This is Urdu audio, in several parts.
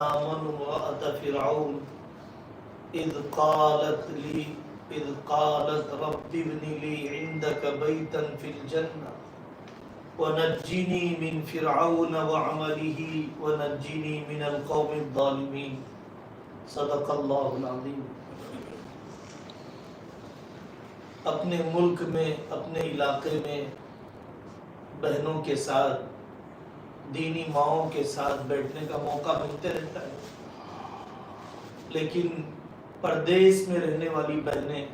آمن امرأة فرعون إذ قالت رب ابن لي عندك بيتا في الجنة ونجني من فرعون وعمله ونجني من القوم الظالمين صدق اللہ العظیم۔ اپنے ملک میں، اپنے علاقے میں بہنوں کے ساتھ، دینی ماؤں کے ساتھ بیٹھنے کا موقع ملتے رہتا ہے، لیکن پردیس میں رہنے والی بہنیں،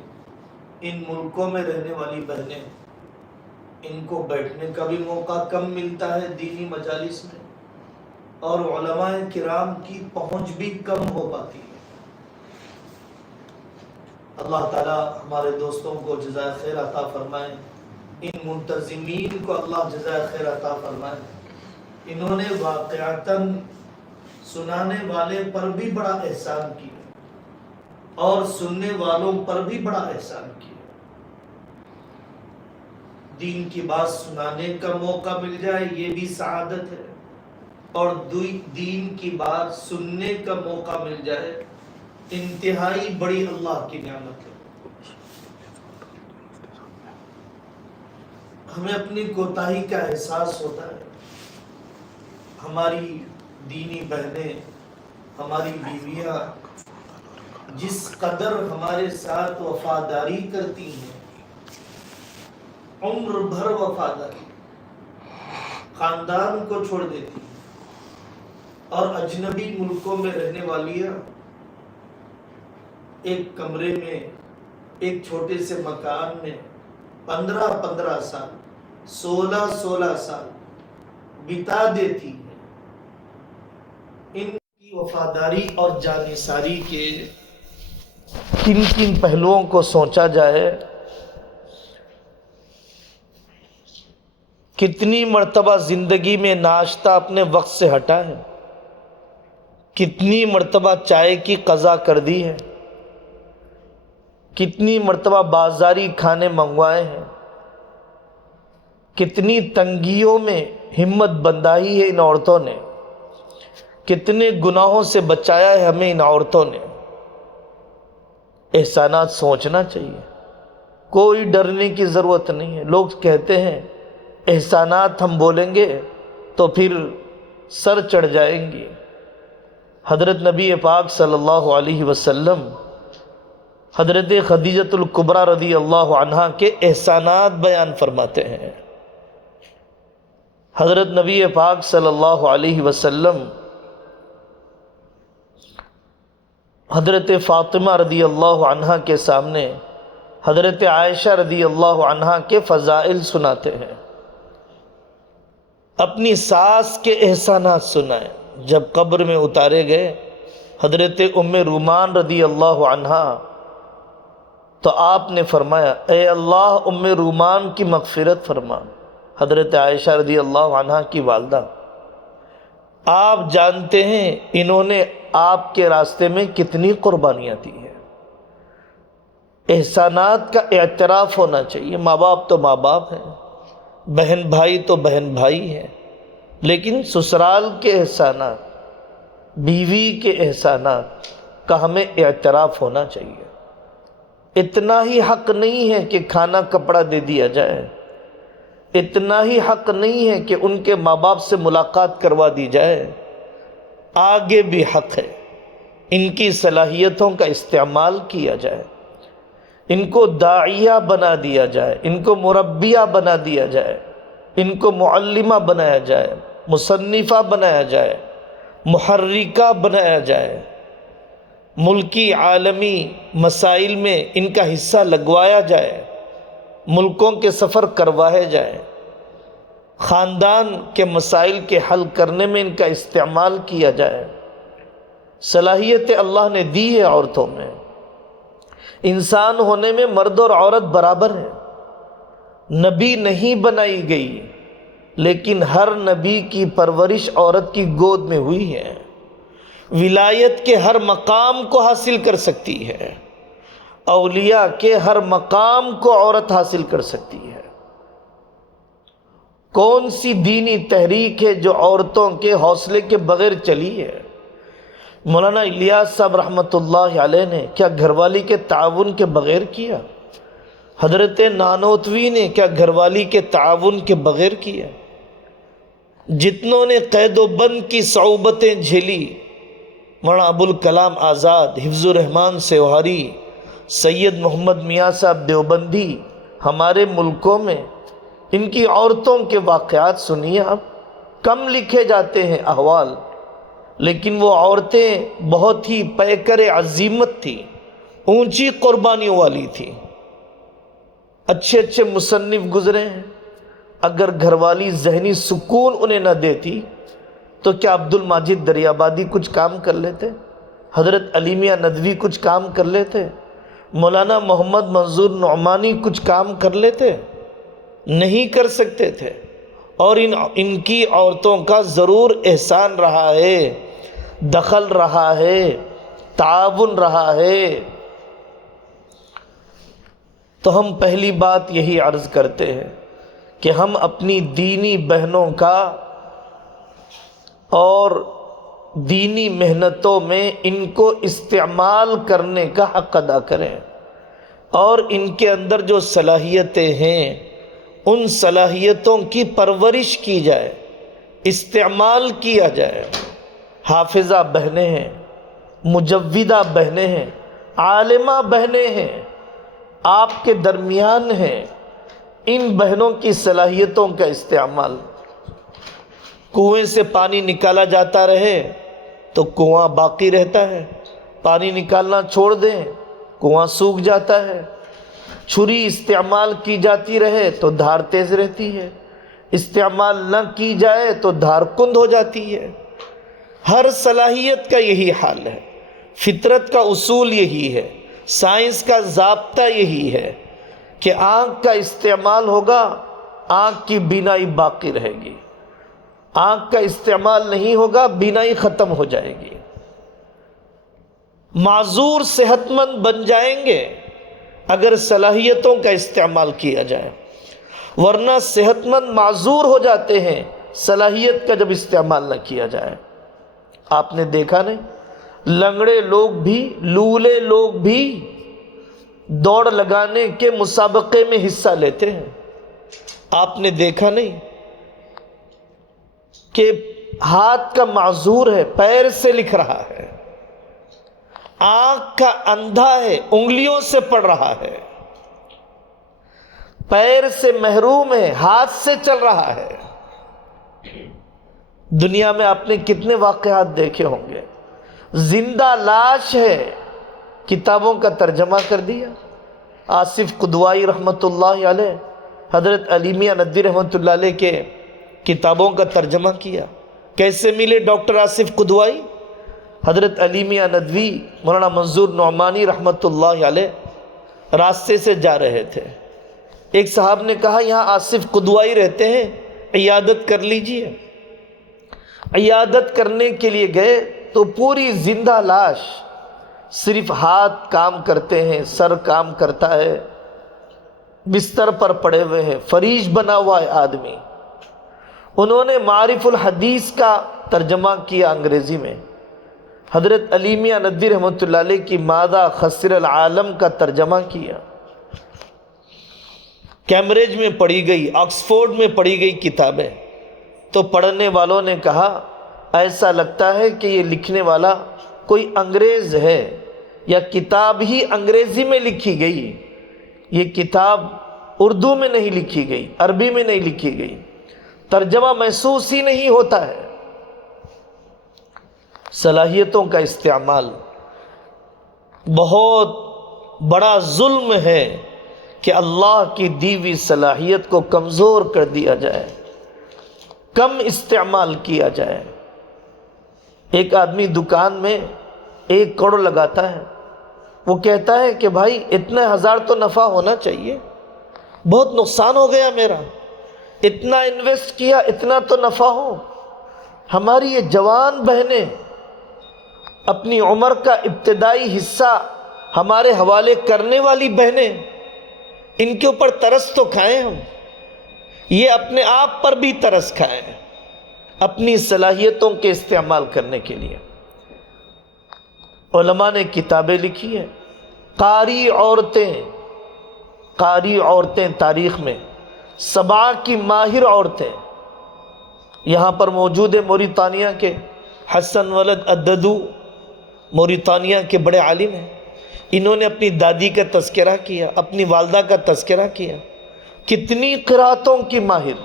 ان ملکوں میں رہنے والی بہنیں، ان کو بیٹھنے کا بھی موقع کم ملتا ہے دینی مجالس میں، اور علماء کرام کی پہنچ بھی کم ہو پاتی ہے۔ اللہ تعالیٰ ہمارے دوستوں کو جزائے خیر عطا فرمائے، ان منتظمین کو اللہ جزائے خیر عطا فرمائے۔ انہوں نے واقعتاً سنانے والے پر بھی بڑا احسان کیا اور سننے والوں پر بھی بڑا احسان کیا۔ دین کی بات سنانے کا موقع مل جائے یہ بھی سعادت ہے، اور دین کی بات سننے کا موقع مل جائے انتہائی بڑی اللہ کی نعمت ہے۔ ہمیں اپنی کوتاہی کا احساس ہوتا ہے۔ ہماری دینی بہنیں، ہماری بیویاں جس قدر ہمارے ساتھ وفاداری کرتی ہیں، عمر بھر وفاداری، خاندان کو چھوڑ دیتی ہیں، اور اجنبی ملکوں میں رہنے والیاں ایک کمرے میں، ایک چھوٹے سے مکان میں 15 سال، 16 سال بتا دیتی ہیں۔ ان کی وفاداری اور جانثاری کے کن کن پہلوؤں کو سوچا جائے، کتنی مرتبہ زندگی میں ناشتہ اپنے وقت سے ہٹا ہے، کتنی مرتبہ چائے کی قضا کر دی ہے، کتنی مرتبہ بازاری کھانے منگوائے ہیں، کتنی تنگیوں میں ہمت بندھائی ہے ان عورتوں نے، کتنے گناہوں سے بچایا ہے ہمیں ان عورتوں نے۔ احسانات سوچنا چاہیے، کوئی ڈرنے کی ضرورت نہیں ہے۔ لوگ کہتے ہیں احسانات ہم بولیں گے تو پھر سر چڑھ جائیں گی۔ حضرت نبی پاک صلی اللہ علیہ وسلم حضرت خدیجۃ الکبریٰ رضی اللہ عنہا کے احسانات بیان فرماتے ہیں۔ حضرت نبی پاک صلی اللہ علیہ وسلم حضرت فاطمہ رضی اللہ عنہا کے سامنے حضرت عائشہ رضی اللہ عنہا کے فضائل سناتے ہیں، اپنی ساس کے احسانات سنائے۔ جب قبر میں اتارے گئے حضرت ام رومان رضی اللہ عنہا، تو آپ نے فرمایا اے اللہ ام رومان کی مغفرت فرما۔ حضرت عائشہ رضی اللہ عنہا کی والدہ، آپ جانتے ہیں انہوں نے آپ کے راستے میں کتنی قربانیاں دی ہیں۔ احسانات کا اعتراف ہونا چاہیے۔ ماں باپ تو ماں باپ ہیں، بہن بھائی تو بہن بھائی ہیں، لیکن سسرال کے احسانات، بیوی کے احسانات کا ہمیں اعتراف ہونا چاہیے۔ اتنا ہی حق نہیں ہے کہ کھانا کپڑا دے دیا جائے، اتنا ہی حق نہیں ہے کہ ان کے ماں باپ سے ملاقات کروا دی جائے، آگے بھی حق ہے ان کی صلاحیتوں کا استعمال کیا جائے، ان کو داعیہ بنا دیا جائے، ان کو مربیہ بنا دیا جائے، ان کو معلمہ بنایا جائے، مصنفہ بنایا جائے، محرکہ بنایا جائے، ملکی عالمی مسائل میں ان کا حصہ لگوایا جائے، ملکوں کے سفر کروائے جائیں، خاندان کے مسائل کے حل کرنے میں ان کا استعمال کیا جائے۔ صلاحیت اللہ نے دی ہے عورتوں میں، انسان ہونے میں مرد اور عورت برابر ہیں۔ نبی نہیں بنائی گئی، لیکن ہر نبی کی پرورش عورت کی گود میں ہوئی ہے۔ ولایت کے ہر مقام کو حاصل کر سکتی ہے، اولیاء کے ہر مقام کو عورت حاصل کر سکتی ہے۔ کون سی دینی تحریک ہے جو عورتوں کے حوصلے کے بغیر چلی ہے؟ مولانا الیاس صاحب رحمۃ اللہ علیہ نے کیا گھر والی کے تعاون کے بغیر کیا؟ حضرت نانوتوی نے کیا گھر والی کے تعاون کے بغیر کیا؟ جتنوں نے قید و بند کی صعوبتیں جھیلی، مولانا ابوالکلام آزاد، حفظ الرحمان سیوہاری، سید محمد میاں صاحب دیوبندی، ہمارے ملکوں میں ان کی عورتوں کے واقعات سنیے آپ. کم لکھے جاتے ہیں احوال، لیکن وہ عورتیں بہت ہی پیکر عزیمت تھیں، اونچی قربانیوں والی تھیں. اچھے اچھے مصنف گزرے ہیں. اگر گھر والی ذہنی سکون انہیں نہ دیتی تو کیا عبد الماجد دریابادی کچھ کام کر لیتے؟ حضرت علی میاں ندوی کچھ کام کر لیتے؟ مولانا محمد منظور نعمانی کچھ کام کر لیتے؟ نہیں کر سکتے تھے. اور ان کی عورتوں کا ضرور احسان رہا ہے، دخل رہا ہے، تعاون رہا ہے. تو ہم پہلی بات یہی عرض کرتے ہیں کہ ہم اپنی دینی بہنوں کا اور دینی محنتوں میں ان کو استعمال کرنے کا حق ادا کریں، اور ان کے اندر جو صلاحیتیں ہیں ان صلاحیتوں کی پرورش کی جائے، استعمال کیا جائے. حافظہ بہنیں ہیں، مجودہ بہنیں ہیں، عالمہ بہنیں ہیں، آپ کے درمیان ہیں. ان بہنوں کی صلاحیتوں کا استعمال. کنویں سے پانی نکالا جاتا رہے تو کنواں باقی رہتا ہے، پانی نکالنا چھوڑ دیں کنواں سوکھ جاتا ہے. چھری استعمال کی جاتی رہے تو دھار تیز رہتی ہے، استعمال نہ کی جائے تو دھار کند ہو جاتی ہے. ہر صلاحیت کا یہی حال ہے، فطرت کا اصول یہی ہے، سائنس کا ضابطہ یہی ہے کہ آنکھ کا استعمال ہوگا، آنکھ کی بینائی باقی رہے گی. آنکھ کا استعمال نہیں ہوگا، بینائی ختم ہو جائے گی. معذور صحت مند بن جائیں گے اگر صلاحیتوں کا استعمال کیا جائے، ورنہ صحت مند معذور ہو جاتے ہیں صلاحیت کا جب استعمال نہ کیا جائے. آپ نے دیکھا نہیں، لنگڑے لوگ بھی، لولے لوگ بھی دوڑ لگانے کے مسابقے میں حصہ لیتے ہیں. آپ نے دیکھا نہیں کہ ہاتھ کا معذور ہے، پیر سے لکھ رہا ہے، آنکھ کا اندھا ہے، انگلیوں سے پڑھ رہا ہے، پیر سے محروم ہے، ہاتھ سے چل رہا ہے. دنیا میں آپ نے کتنے واقعات دیکھے ہوں گے. زندہ لاش ہے، کتابوں کا ترجمہ کر دیا. آصف قدوائی رحمۃ اللہ علیہ، حضرت علی میاں ندوی رحمۃ اللہ علیہ کے کتابوں کا ترجمہ کیا. کیسے ملے ڈاکٹر آصف قدوائی؟ حضرت علی میاں ندوی، مولانا منظور نعمانی رحمۃ اللہ علیہ راستے سے جا رہے تھے. ایک صاحب نے کہا یہاں آصف قدوائی رہتے ہیں، عیادت کر لیجئے. عیادت کرنے کے لیے گئے تو پوری زندہ لاش، صرف ہاتھ کام کرتے ہیں، سر کام کرتا ہے، بستر پر پڑے ہوئے ہیں، فریج بنا ہوا ہے آدمی. انہوں نے معارف الحدیث کا ترجمہ کیا انگریزی میں. حضرت علی میاں ندوی رحمۃ اللہ علیہ کی ماذا خسر العالم کا ترجمہ کیا. کیمبرج میں پڑھی گئی، آکسفورڈ میں پڑھی گئی کتابیں. تو پڑھنے والوں نے کہا ایسا لگتا ہے کہ یہ لکھنے والا کوئی انگریز ہے، یا کتاب ہی انگریزی میں لکھی گئی، یہ کتاب اردو میں نہیں لکھی گئی، عربی میں نہیں لکھی گئی، ترجمہ محسوس ہی نہیں ہوتا ہے. صلاحیتوں کا استعمال بہت بڑا ظلم ہے کہ اللہ کی دی ہوئی صلاحیت کو کمزور کر دیا جائے، کم استعمال کیا جائے. ایک آدمی دکان میں 1 کروڑ لگاتا ہے، وہ کہتا ہے کہ بھائی اتنے ہزار تو نفع ہونا چاہیے، بہت نقصان ہو گیا میرا، اتنا انویسٹ کیا، اتنا تو نفع ہو. ہماری یہ جوان بہنیں اپنی عمر کا ابتدائی حصہ ہمارے حوالے کرنے والی بہنیں، ان کے اوپر ترس تو کھائیں ہم، یہ اپنے آپ پر بھی ترس کھائیں اپنی صلاحیتوں کے استعمال کرنے کے لیے. علماء نے کتابیں لکھی ہیں، قاری عورتیں تاریخ میں 7 کی ماہر عورتیں یہاں پر موجود ہیں۔ موریتانیہ کے حسن ولد الددو موریتانیہ کے بڑے عالم ہیں، انہوں نے اپنی دادی کا تذکرہ کیا، اپنی والدہ کا تذکرہ کیا۔ کتنی قراتوں کی ماہر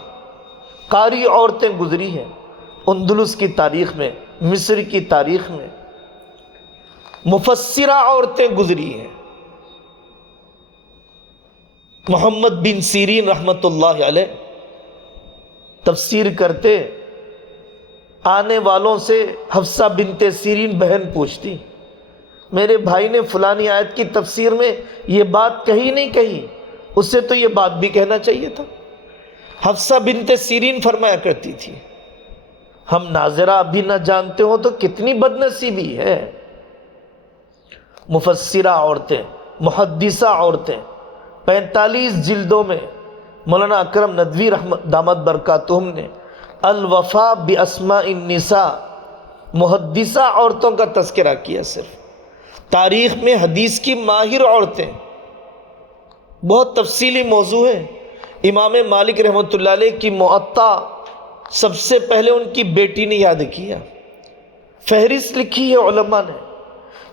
قاری عورتیں گزری ہیں اندلس کی تاریخ میں، مصر کی تاریخ میں، مفسرہ عورتیں گزری ہیں۔ محمد بن سیرین رحمۃ اللہ علیہ تفسیر کرتے، آنے والوں سے حفصہ بنت سیرین بہن پوچھتی، میرے بھائی نے فلانی آیت کی تفسیر میں یہ بات کہی نہیں کہی، اس سے تو یہ بات بھی کہنا چاہیے تھا۔ حفصہ بنت سیرین فرمایا کرتی تھی، ہم ناظرہ ابھی نہ جانتے ہوں تو کتنی بد نصیبی ہے۔ مفسرہ عورتیں، محدثہ عورتیں، 45 جلدوں میں مولانا اکرم ندوی رحمت دامت برکاتہم نے الوفا باسماء النساء محدثہ عورتوں کا تذکرہ کیا۔ صرف تاریخ میں حدیث کی ماہر عورتیں، بہت تفصیلی موضوع ہے۔ امام مالک رحمۃ اللہ علیہ کی موطا سب سے پہلے ان کی بیٹی نے یاد کیا، فہرست لکھی ہے علماء نے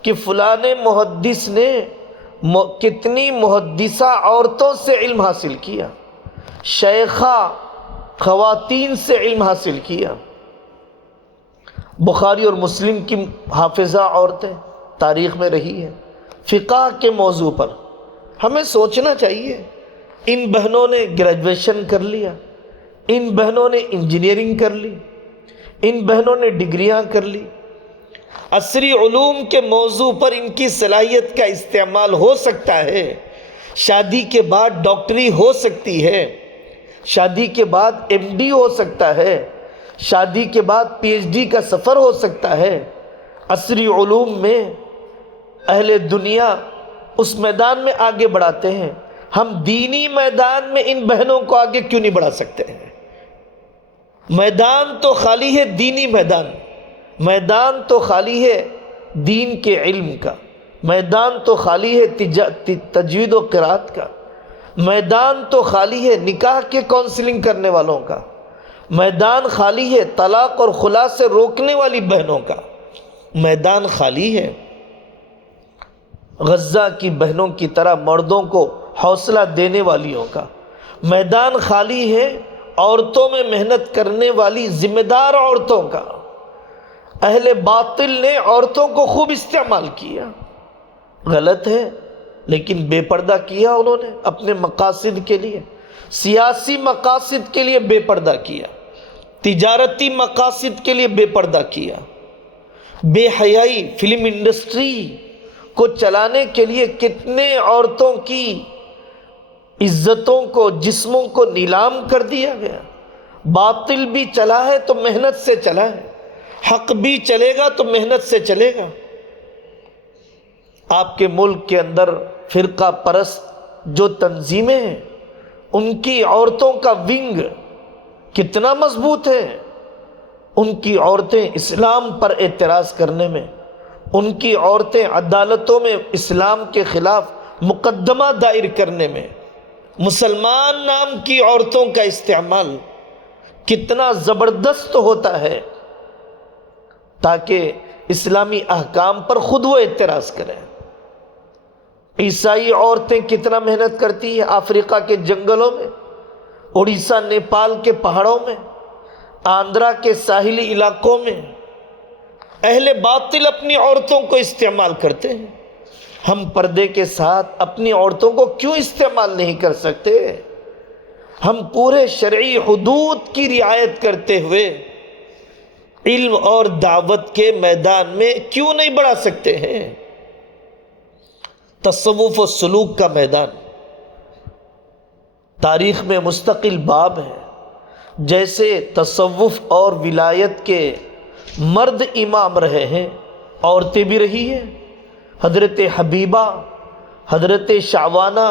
کہ فلاں محدث نے کتنی محدثہ عورتوں سے علم حاصل کیا، شیخہ خواتین سے علم حاصل کیا۔ بخاری اور مسلم کی حافظہ عورتیں تاریخ میں رہی ہیں۔ فقہ کے موضوع پر ہمیں سوچنا چاہیے، ان بہنوں نے گریجویشن کر لیا، ان بہنوں نے انجینئرنگ کر لی، ان بہنوں نے ڈگریاں کر لی، عصری علوم کے موضوع پر ان کی صلاحیت کا استعمال ہو سکتا ہے۔ شادی کے بعد ڈاکٹری ہو سکتی ہے، شادی کے بعد ایم ڈی ہو سکتا ہے، شادی کے بعد پی ایچ ڈی کا سفر ہو سکتا ہے۔ عصری علوم میں اہل دنیا اس میدان میں آگے بڑھاتے ہیں، ہم دینی میدان میں ان بہنوں کو آگے کیوں نہیں بڑھا سکتے ہیں؟ میدان تو خالی ہے دینی میدان، میدان تو خالی ہے دین کے علم کا، میدان تو خالی ہے تجوید و قرات کا، میدان تو خالی ہے نکاح کے کونسلنگ کرنے والوں کا، میدان خالی ہے طلاق اور خلا سے روکنے والی بہنوں کا، میدان خالی ہے غزہ کی بہنوں کی طرح مردوں کو حوصلہ دینے والیوں کا، میدان خالی ہے عورتوں میں محنت کرنے والی ذمہ دار عورتوں کا۔ اہل باطل نے عورتوں کو خوب استعمال کیا، غلط ہے، لیکن بے پردہ کیا انہوں نے اپنے مقاصد کے لیے، سیاسی مقاصد کے لیے بے پردہ کیا، تجارتی مقاصد کے لیے بے پردہ کیا۔ بے حیائی فلم انڈسٹری کو چلانے کے لیے کتنے عورتوں کی عزتوں کو، جسموں کو نیلام کر دیا گیا۔ باطل بھی چلا ہے تو محنت سے چلا ہے، حق بھی چلے گا تو محنت سے چلے گا۔ آپ کے ملک کے اندر فرقہ پرست جو تنظیمیں ہیں، ان کی عورتوں کا ونگ کتنا مضبوط ہے، ان کی عورتیں اسلام پر اعتراض کرنے میں، ان کی عورتیں عدالتوں میں اسلام کے خلاف مقدمہ دائر کرنے میں، مسلمان نام کی عورتوں کا استعمال کتنا زبردست ہوتا ہے تاکہ اسلامی احکام پر خود وہ اعتراض کریں۔ عیسائی عورتیں کتنا محنت کرتی ہیں افریقہ کے جنگلوں میں، اڑیسہ نیپال کے پہاڑوں میں، آندھرا کے ساحلی علاقوں میں۔ اہل باطل اپنی عورتوں کو استعمال کرتے ہیں، ہم پردے کے ساتھ اپنی عورتوں کو کیوں استعمال نہیں کر سکتے؟ ہم پورے شرعی حدود کی رعایت کرتے ہوئے علم اور دعوت کے میدان میں کیوں نہیں بڑھا سکتے ہیں؟ تصوف و سلوک کا میدان تاریخ میں مستقل باب ہے۔ جیسے تصوف اور ولایت کے مرد امام رہے ہیں، عورتیں بھی رہی ہیں۔ حضرت حبیبہ، حضرت شعوانہ،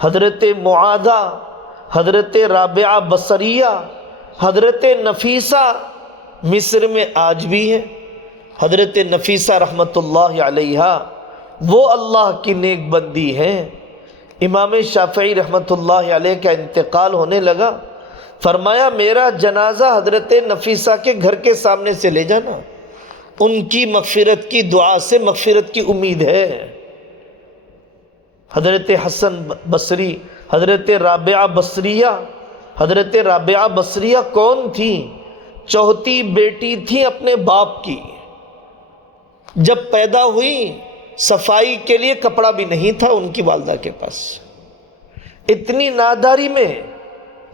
حضرت معاذہ، حضرت رابعہ بصریہ، حضرت نفیسہ مصر میں آج بھی ہے، حضرت نفیسہ رحمۃ اللہ علیہ وہ اللہ کی نیک بندی ہیں۔ امام شافعی رحمۃ اللہ علیہ کا انتقال ہونے لگا، فرمایا میرا جنازہ حضرت نفیسہ کے گھر کے سامنے سے لے جانا، ان کی مغفرت کی دعا سے مغفرت کی امید ہے۔ حضرت حسن بصری، حضرت رابعہ بصریہ کون تھی؟ چوتھی بیٹی تھی اپنے باپ کی۔ جب پیدا ہوئی صفائی کے لیے کپڑا بھی نہیں تھا ان کی والدہ کے پاس، اتنی ناداری میں،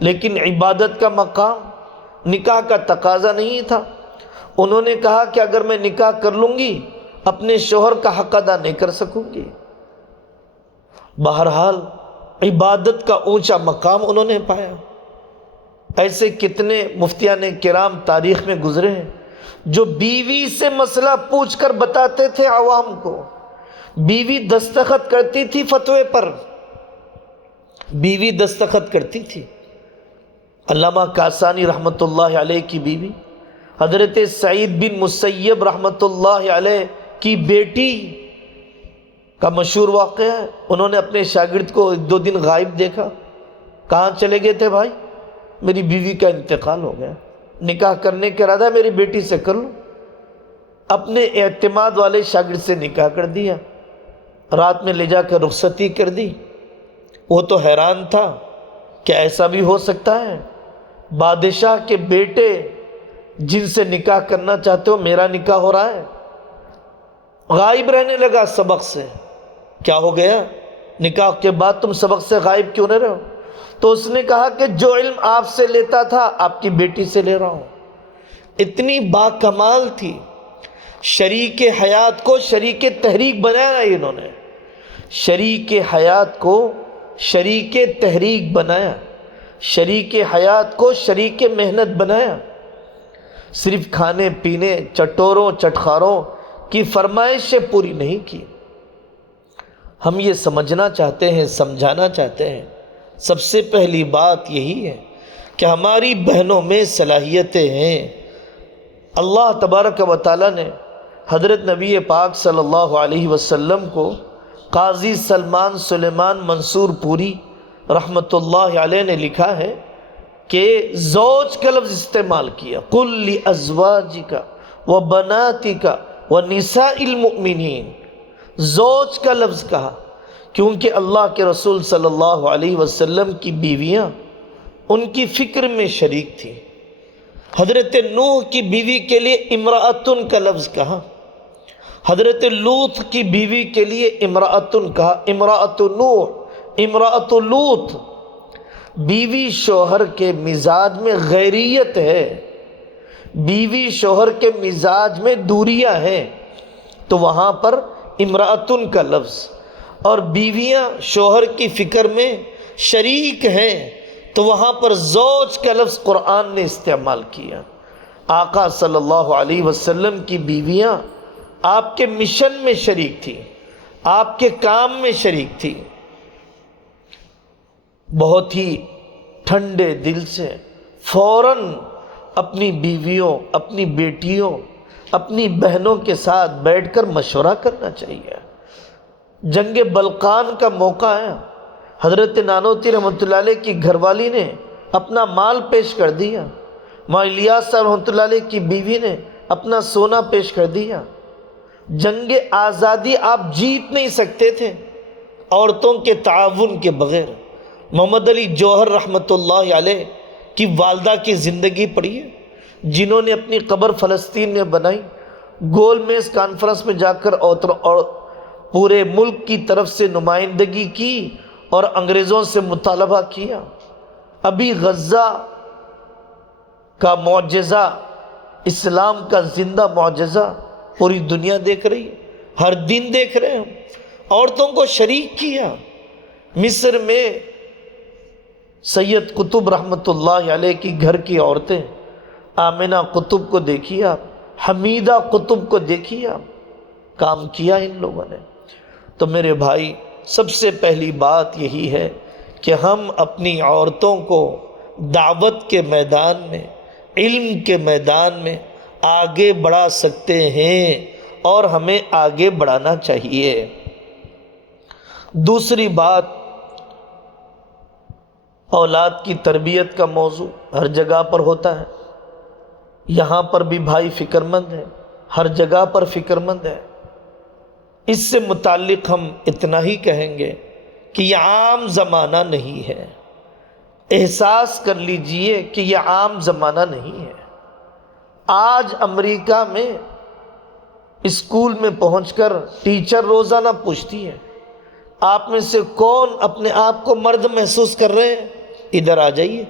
لیکن عبادت کا مقام، نکاح کا تقاضا نہیں تھا۔ انہوں نے کہا کہ اگر میں نکاح کر لوں گی اپنے شوہر کا حق ادا نہیں کر سکوں گی۔ بہرحال عبادت کا اونچا مقام انہوں نے پایا۔ ایسے کتنے مفتیان کرام تاریخ میں گزرے ہیں جو بیوی سے مسئلہ پوچھ کر بتاتے تھے عوام کو۔ بیوی دستخط کرتی تھی فتوے پر، بیوی دستخط کرتی تھی۔ علامہ کاسانی رحمۃ اللہ علیہ کی بیوی، حضرت سعید بن مسیب رحمۃ اللہ علیہ کی بیٹی کا مشہور واقعہ ہے۔ انہوں نے اپنے شاگرد کو 2 دن غائب دیکھا، کہاں چلے گئے تھے؟ بھائی میری بیوی کا انتقال ہو گیا، نکاح کرنے کا ارادہ میری بیٹی سے کر لوں۔ اپنے اعتماد والے شاگرد سے نکاح کر دیا، رات میں لے جا کر رخصتی کر دی۔ وہ تو حیران تھا کہ ایسا بھی ہو سکتا ہے، بادشاہ کے بیٹے جن سے نکاح کرنا چاہتے ہو میرا نکاح ہو رہا ہے۔ غائب رہنے لگا سبق سے۔ کیا ہو گیا؟ نکاح کے بعد تم سبق سے غائب کیوں نہ رہو؟ تو اس نے کہا کہ جو علم آپ سے لیتا تھا آپ کی بیٹی سے لے رہا ہوں۔ اتنی باکمال تھی، شریک حیات کو شریک تحریک بنایا انہوں نے، شریک حیات کو شریک تحریک بنایا، شریک حیات کو شریک محنت بنایا۔ صرف کھانے پینے، چٹوروں چٹخاروں کی فرمائشیں پوری نہیں کی۔ ہم یہ سمجھنا چاہتے ہیں، سمجھانا چاہتے ہیں، سب سے پہلی بات یہی ہے کہ ہماری بہنوں میں صلاحیتیں ہیں۔ اللہ تبارک و تعالیٰ نے حضرت نبی پاک صلی اللہ علیہ وسلم کو قاضی سلمان سلیمان منصور پوری رحمۃ اللہ علیہ نے لکھا ہے کہ زوج کا لفظ استعمال کیا، قُلْ لِأَزْوَاجِكَ وَبَنَاتِكَ وَنِسَاءِ الْمُؤْمِنِينَ، زوج کا لفظ کہا کیونکہ اللہ کے رسول صلی اللہ علیہ وسلم کی بیویاں ان کی فکر میں شریک تھیں۔ حضرت نوح کی بیوی کے لیے امرأتن کا لفظ کہا، حضرت لوط کی بیوی کے لیے امرأتن کہا، امرأت نوح، امرأت لوط۔ بیوی شوہر کے مزاج میں غیریت ہے، بیوی شوہر کے مزاج میں دوریاں ہیں، تو وہاں پر امرأتن کا لفظ، اور بیویاں شوہر کی فکر میں شریک ہیں تو وہاں پر زوج کا لفظ قرآن نے استعمال کیا۔ آقا صلی اللہ علیہ وسلم کی بیویاں آپ کے مشن میں شریک تھی، آپ کے کام میں شریک تھی۔ بہت ہی ٹھنڈے دل سے فوراً اپنی بیویوں، اپنی بیٹیوں، اپنی بہنوں کے ساتھ بیٹھ کر مشورہ کرنا چاہیے۔ جنگ بلقان کا موقع آیا، حضرت نانوتی رحمۃ اللہ علیہ کی گھر والی نے اپنا مال پیش کر دیا، ماں الیاس صاحب رحمۃ اللہ علیہ کی بیوی نے اپنا سونا پیش کر دیا۔ جنگ آزادی آپ جیت نہیں سکتے تھے عورتوں کے تعاون کے بغیر۔ محمد علی جوہر رحمۃ اللہ علیہ کی والدہ کی زندگی پڑھی ہے، جنہوں نے اپنی قبر فلسطین میں بنائی، گول میز کانفرنس میں جا کر اور پورے ملک کی طرف سے نمائندگی کی اور انگریزوں سے مطالبہ کیا۔ ابھی غزہ کا معجزہ، اسلام کا زندہ معجزہ پوری دنیا دیکھ رہی ہے، ہر دن دیکھ رہے ہیں۔ عورتوں کو شریک کیا۔ مصر میں سید قطب رحمۃ اللہ علیہ کی گھر کی عورتیں، آمنہ قطب کو دیکھیے آپ، حمیدہ قطب کو دیکھیے آپ، کام کیا ان لوگوں نے۔ تو میرے بھائی، سب سے پہلی بات یہی ہے کہ ہم اپنی عورتوں کو دعوت کے میدان میں، علم کے میدان میں، آگے بڑھا سکتے ہیں اور ہمیں آگے بڑھانا چاہیے۔ دوسری بات، اولاد کی تربیت کا موضوع ہر جگہ پر ہوتا ہے، یہاں پر بھی بھائی فکر مند ہے، ہر جگہ پر فکر مند ہے۔ اس سے متعلق ہم اتنا ہی کہیں گے کہ یہ عام زمانہ نہیں ہے۔ احساس کر لیجئے کہ یہ عام زمانہ نہیں ہے۔ آج امریکہ میں اسکول میں پہنچ کر ٹیچر روزانہ پوچھتی ہے، آپ میں سے کون اپنے آپ کو مرد محسوس کر رہے ہیں؟ ادھر آ جائیے۔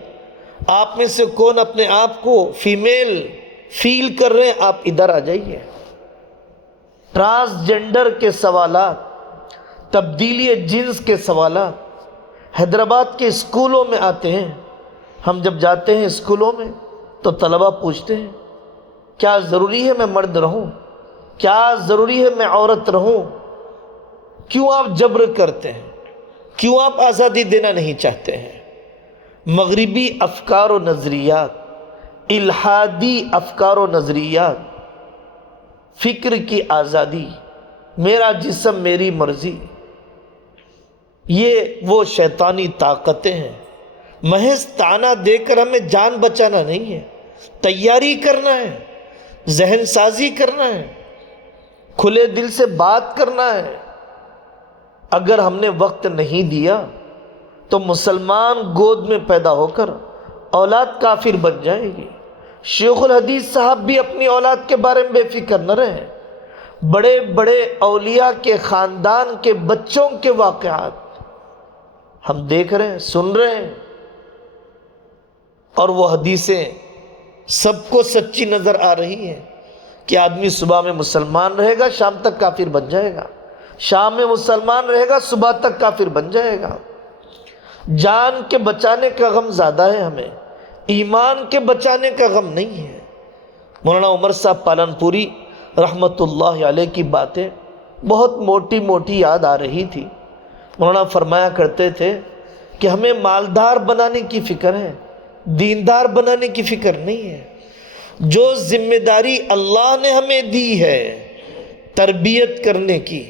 آپ میں سے کون اپنے آپ کو فیمیل فیل کر رہے ہیں؟ آپ ادھر آ جائیے۔ ٹرانسجنڈر کے سوالات، تبدیلی جنس کے سوالات حیدرآباد کے اسکولوں میں آتے ہیں۔ ہم جب جاتے ہیں اسکولوں میں تو طلبہ پوچھتے ہیں، کیا ضروری ہے میں مرد رہوں؟ کیا ضروری ہے میں عورت رہوں؟ کیوں آپ جبر کرتے ہیں؟ کیوں آپ آزادی دینا نہیں چاہتے ہیں؟ مغربی افکار و نظریات، الحادی افکار و نظریات، فکر کی آزادی، میرا جسم میری مرضی، یہ وہ شیطانی طاقتیں ہیں۔ محض طعنہ دے کر ہمیں جان بچانا نہیں ہے، تیاری کرنا ہے، ذہن سازی کرنا ہے، کھلے دل سے بات کرنا ہے۔ اگر ہم نے وقت نہیں دیا تو مسلمان گود میں پیدا ہو کر اولاد کافر بن جائے گی۔ شیخ الحدیث صاحب بھی اپنی اولاد کے بارے میں بے فکر نہ رہے۔ بڑے بڑے اولیاء کے خاندان کے بچوں کے واقعات ہم دیکھ رہے ہیں، سن رہے ہیں، اور وہ حدیثیں سب کو سچی نظر آ رہی ہیں کہ آدمی صبح میں مسلمان رہے گا، شام تک کافر بن جائے گا، شام میں مسلمان رہے گا، صبح تک کافر بن جائے گا۔ جان کے بچانے کا غم زیادہ ہے ہمیں، ایمان کے بچانے کا غم نہیں ہے۔ مولانا عمر صاحب پالن پوری رحمت اللہ علیہ کی باتیں بہت موٹی موٹی یاد آ رہی تھی۔ مولانا فرمایا کرتے تھے کہ ہمیں مالدار بنانے کی فکر ہے، دیندار بنانے کی فکر نہیں ہے۔ جو ذمہ داری اللہ نے ہمیں دی ہے تربیت کرنے کی،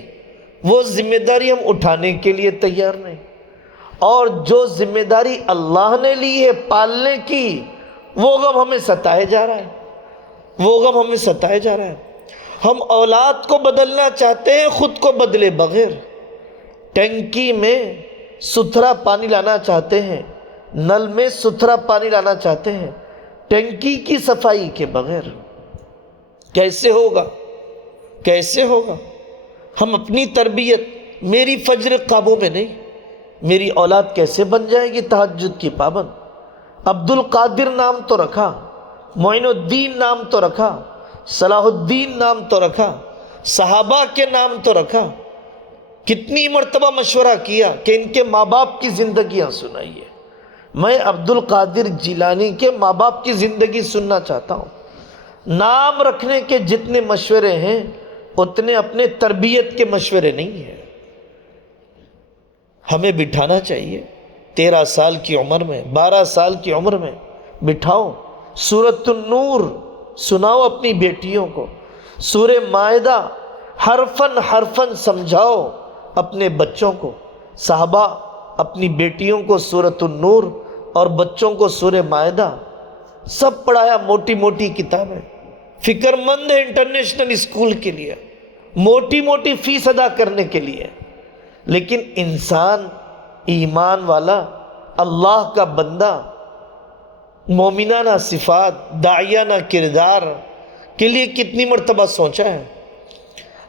وہ ذمہ داری ہم اٹھانے کے لیے تیار نہیں، اور جو ذمہ داری اللہ نے لی ہے پالنے کی، وہ غم ہمیں ستائے جا رہا ہے، وہ غم ہمیں ستائے جا رہا ہے۔ ہم اولاد کو بدلنا چاہتے ہیں، خود کو بدلے بغیر۔ ٹینکی میں ستھرا پانی لانا چاہتے ہیں، نل میں ستھرا پانی لانا چاہتے ہیں، ٹینکی کی صفائی کے بغیر کیسے ہوگا؟ کیسے ہوگا؟ ہم اپنی تربیت، میری فجر قابو میں نہیں، میری اولاد کیسے بن جائے گی تہجد کی پابند؟ عبد القادر نام تو رکھا، معین الدین نام تو رکھا، صلاح الدین نام تو رکھا، صحابہ کے نام تو رکھا، کتنی مرتبہ مشورہ کیا کہ ان کے ماں باپ کی زندگیاں سنائیے۔ میں عبد القادر جیلانی کے ماں باپ کی زندگی سننا چاہتا ہوں۔ نام رکھنے کے جتنے مشورے ہیں اتنے اپنے تربیت کے مشورے نہیں ہیں۔ ہمیں بٹھانا چاہیے 13 سال کی عمر میں، 12 سال کی عمر میں بٹھاؤ، سورۃ النور سناؤ اپنی بیٹیوں کو، سورہ مائدہ حرفاً حرفاً سمجھاؤ اپنے بچوں کو۔ صحابہ اپنی بیٹیوں کو سورۃ النور اور بچوں کو سورہ مائدہ سب پڑھایا، موٹی موٹی کتابیں۔ فکر مند ہے انٹرنیشنل اسکول کے لیے، موٹی موٹی فیس ادا کرنے کے لیے، لیکن انسان ایمان والا، اللہ کا بندہ، مومنانہ صفات، داعیانہ کردار کے لیے کتنی مرتبہ سوچا ہے؟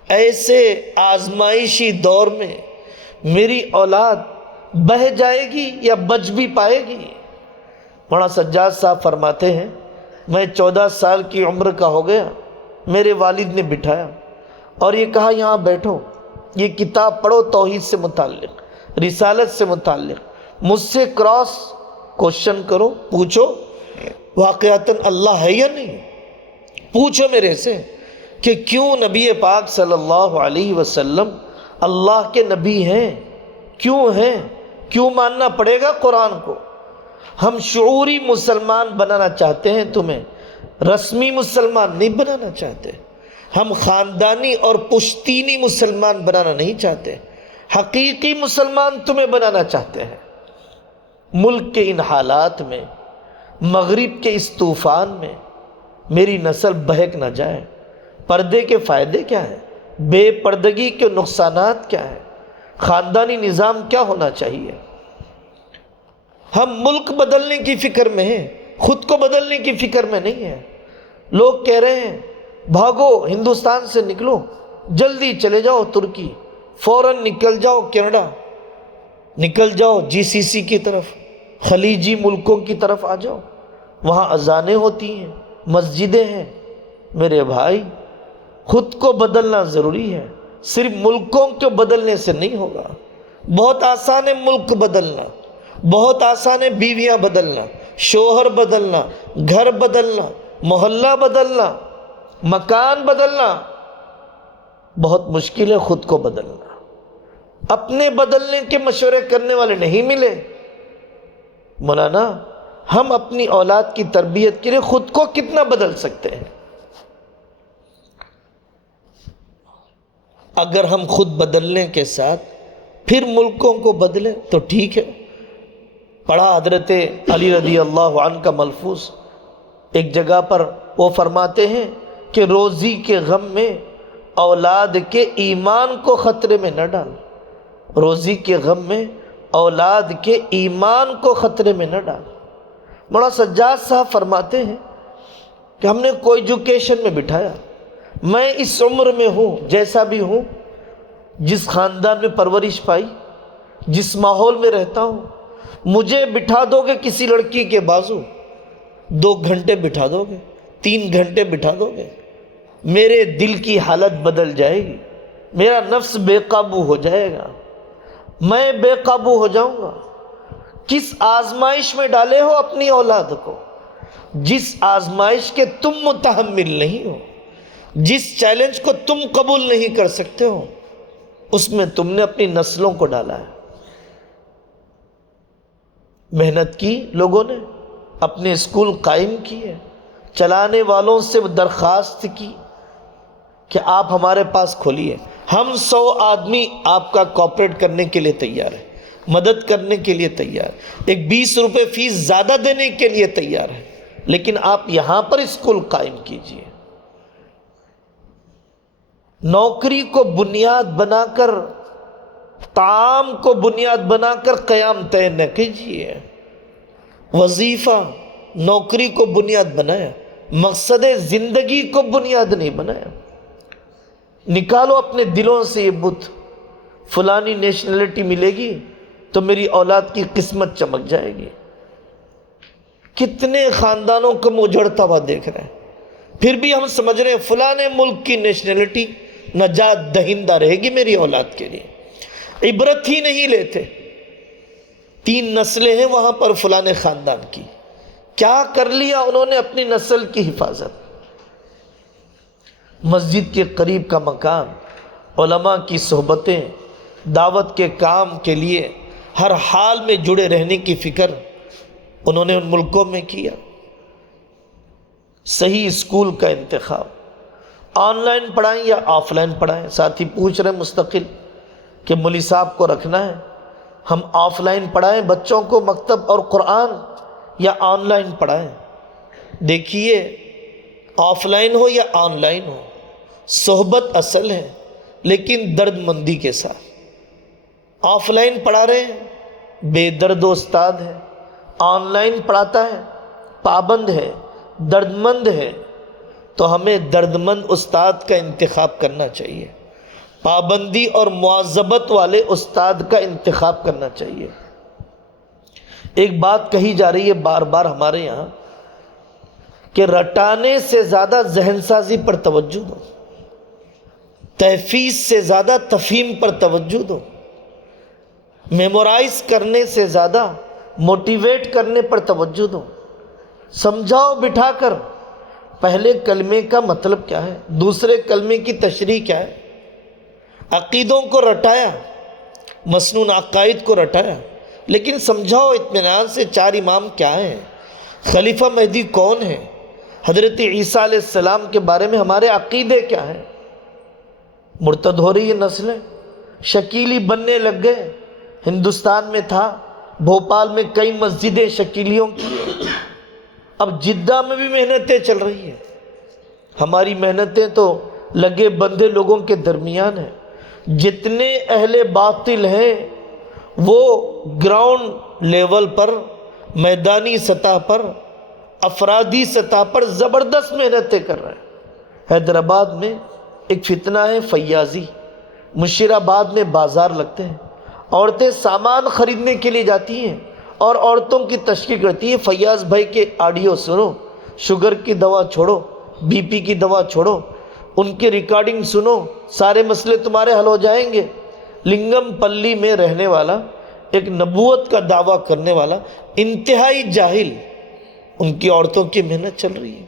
ایسے آزمائشی دور میں میری اولاد بہہ جائے گی یا بچ بھی پائے گی؟ مولانا سجاد صاحب فرماتے ہیں، میں 14 سال کی عمر کا ہو گیا، میرے والد نے بٹھایا اور یہ کہا یہاں بیٹھو، یہ کتاب پڑھو توحید سے متعلق، رسالت سے متعلق، مجھ سے کراس کوشچن کرو، پوچھو واقعتاً اللہ ہے یا نہیں، پوچھو میرے سے کہ کیوں نبی پاک صلی اللہ علیہ وسلم اللہ کے نبی ہیں، کیوں ہیں، کیوں ماننا پڑے گا قرآن کو؟ ہم شعوری مسلمان بنانا چاہتے ہیں تمہیں، رسمی مسلمان نہیں بنانا چاہتے، ہم خاندانی اور پشتینی مسلمان بنانا نہیں چاہتے، حقیقی مسلمان تمہیں بنانا چاہتے ہیں۔ ملک کے ان حالات میں، مغرب کے اس طوفان میں میری نسل بہک نہ جائے۔ پردے کے فائدے کیا ہیں؟ بے پردگی کے نقصانات کیا ہیں؟ خاندانی نظام کیا ہونا چاہیے؟ ہم ملک بدلنے کی فکر میں ہیں، خود کو بدلنے کی فکر میں نہیں ہیں۔ لوگ کہہ رہے ہیں بھاگو ہندوستان سے نکلو، جلدی چلے جاؤ ترکی، فوراً نکل جاؤ کینیڈا، نکل جاؤ GCC کی طرف، خلیجی ملکوں کی طرف آ جاؤ، وہاں اذانیں ہوتی ہیں، مسجدیں ہیں۔ میرے بھائی، خود کو بدلنا ضروری ہے، صرف ملکوں کو بدلنے سے نہیں ہوگا۔ بہت آسان ہے ملک بدلنا، بہت آسان ہے بیویاں بدلنا، شوہر بدلنا، گھر بدلنا، محلہ بدلنا، مکان بدلنا۔ بہت مشکل ہے خود کو بدلنا۔ اپنے بدلنے کے مشورے کرنے والے نہیں ملے۔ مولانا، ہم اپنی اولاد کی تربیت کے لیے خود کو کتنا بدل سکتے ہیں؟ اگر ہم خود بدلنے کے ساتھ پھر ملکوں کو بدلیں تو ٹھیک ہے۔ پڑھا حضرت علی رضی اللہ عنہ کا ملفوظ، ایک جگہ پر وہ فرماتے ہیں کہ روزی کے غم میں اولاد کے ایمان کو خطرے میں نہ ڈال، روزی کے غم میں اولاد کے ایمان کو خطرے میں نہ ڈال۔ مولانا سجاد صاحب فرماتے ہیں کہ ہم نے کوئی ایجوکیشن میں بٹھایا، میں اس عمر میں ہوں، جیسا بھی ہوں، جس خاندان میں پرورش پائی، جس ماحول میں رہتا ہوں، مجھے بٹھا دو گے کسی لڑکی کے بازو، 2 گھنٹے بٹھا دو گے، 3 گھنٹے بٹھا دو گے، میرے دل کی حالت بدل جائے گی، میرا نفس بے قابو ہو جائے گا، میں بے قابو ہو جاؤں گا۔ کس آزمائش میں ڈالے ہو اپنی اولاد کو، جس آزمائش کے تم متحمل نہیں ہو، جس چیلنج کو تم قبول نہیں کر سکتے ہو، اس میں تم نے اپنی نسلوں کو ڈالا ہے۔ محنت کی لوگوں نے، اپنے اسکول قائم کیے، چلانے والوں سے درخواست کی کہ آپ ہمارے پاس کھولیے، ہم 100 آدمی آپ کا کوآپریٹ کرنے کے لیے تیار ہے، مدد کرنے کے لیے تیار، ایک 20 روپے فیس زیادہ دینے کے لیے تیار ہے، لیکن آپ یہاں پر اسکول قائم کیجئے۔ نوکری کو بنیاد بنا کر، طعام کو بنیاد بنا کر قیام طے نہ کیجیے۔ وظیفہ نوکری کو بنیاد بنایا، مقصد زندگی کو بنیاد نہیں بنایا۔ نکالو اپنے دلوں سے یہ بت، فلانی نیشنلٹی ملے گی تو میری اولاد کی قسمت چمک جائے گی۔ کتنے خاندانوں کو اجڑتا ہوا دیکھ رہے ہیں، پھر بھی ہم سمجھ رہے ہیں فلانے ملک کی نیشنلٹی نجات دہندہ رہے گی میری اولاد کے لیے۔ عبرت ہی نہیں لیتے۔ 3 نسلیں ہیں وہاں پر فلانے خاندان کی، کیا کر لیا انہوں نے اپنی نسل کی حفاظت؟ مسجد کے قریب کا مکان، علماء کی صحبتیں، دعوت کے کام کے لیے ہر حال میں جڑے رہنے کی فکر انہوں نے ان ملکوں میں کیا۔ صحیح اسکول کا انتخاب، آن لائن پڑھائیں یا آف لائن پڑھائیں؟ ساتھی پوچھ رہے مستقل کہ مولوی صاحب کو رکھنا ہے، ہم آف لائن پڑھائیں بچوں کو مکتب اور قرآن یا آن لائن پڑھائیں؟ دیکھیے، آف لائن ہو یا آن لائن ہو، صحبت اصل ہے لیکن درد مندی کے ساتھ۔ آف لائن پڑھا رہے ہیں، بے درد استاد ہے، آن لائن پڑھاتا ہے، پابند ہے، درد مند ہے، تو ہمیں درد مند استاد کا انتخاب کرنا چاہیے، پابندی اور مواظبت والے استاد کا انتخاب کرنا چاہیے۔ ایک بات کہی جا رہی ہے بار بار ہمارے یہاں کہ رٹانے سے زیادہ ذہن سازی پر توجہ دو، تحفیظ سے زیادہ تفہیم پر توجہ دو، میمورائز کرنے سے زیادہ موٹیویٹ کرنے پر توجہ دو۔ سمجھاؤ بٹھا کر، پہلے کلمے کا مطلب کیا ہے، دوسرے کلمے کی تشریح کیا ہے۔ عقیدوں کو رٹایا، مسنون عقائد کو رٹایا، لیکن سمجھاؤ اطمینان سے 4 امام کیا ہیں، خلیفہ مہدی کون ہے، حضرت عیسیٰ علیہ السلام کے بارے میں ہمارے عقیدے کیا ہیں؟ مرتد ہو رہی ہے نسلیں، شکیلی بننے لگ گئے۔ ہندوستان میں تھا، بھوپال میں کئی مسجدیں شکیلیوں کی، اب جدہ میں بھی محنتیں چل رہی ہیں۔ ہماری محنتیں تو لگے بندے لوگوں کے درمیان ہیں۔ جتنے اہل باطل ہیں وہ گراؤنڈ لیول پر، میدانی سطح پر، افرادی سطح پر زبردست محنتیں کر رہے ہیں۔ حیدرآباد میں ایک فتنہ ہے فیاضی، مشیر آباد میں بازار لگتے ہیں، عورتیں سامان خریدنے کے لیے جاتی ہیں اور عورتوں کی تشکیل کرتی ہے، فیاض بھائی کے آڈیو سنو، شوگر کی دوا چھوڑو، بی پی کی دوا چھوڑو، ان کی ریکارڈنگ سنو، سارے مسئلے تمہارے حل ہو جائیں گے۔ لنگم پلی میں رہنے والا ایک نبوت کا دعویٰ کرنے والا انتہائی جاہل، ان کی عورتوں کی محنت چل رہی ہے۔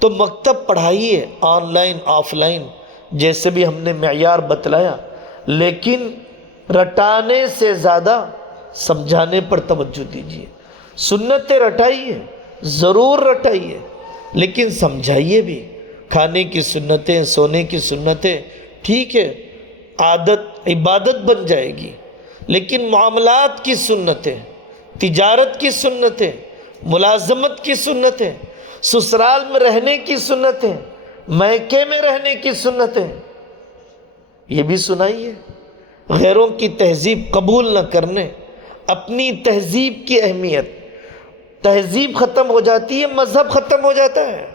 تو مکتب پڑھائیے، آن لائن آف لائن، جیسے بھی ہم نے معیار بتلایا، لیکن رٹانے سے زیادہ سمجھانے پر توجہ دیجیے۔ سنتیں رٹائیے، ضرور رٹائیے، لیکن سمجھائیے بھی۔ کھانے کی سنتیں، سونے کی سنتیں ٹھیک ہے، عادت عبادت بن جائے گی، لیکن معاملات کی سنتیں، تجارت کی سنتیں، ملازمت کی سنتیں، سسرال میں رہنے کی سنتیں، میکے میں رہنے کی سنتیں، یہ بھی سنائیے۔ غیروں کی تہذیب قبول نہ کرنے، اپنی تہذیب کی اہمیت۔ تہذیب ختم ہو جاتی ہے، مذہب ختم ہو جاتا ہے،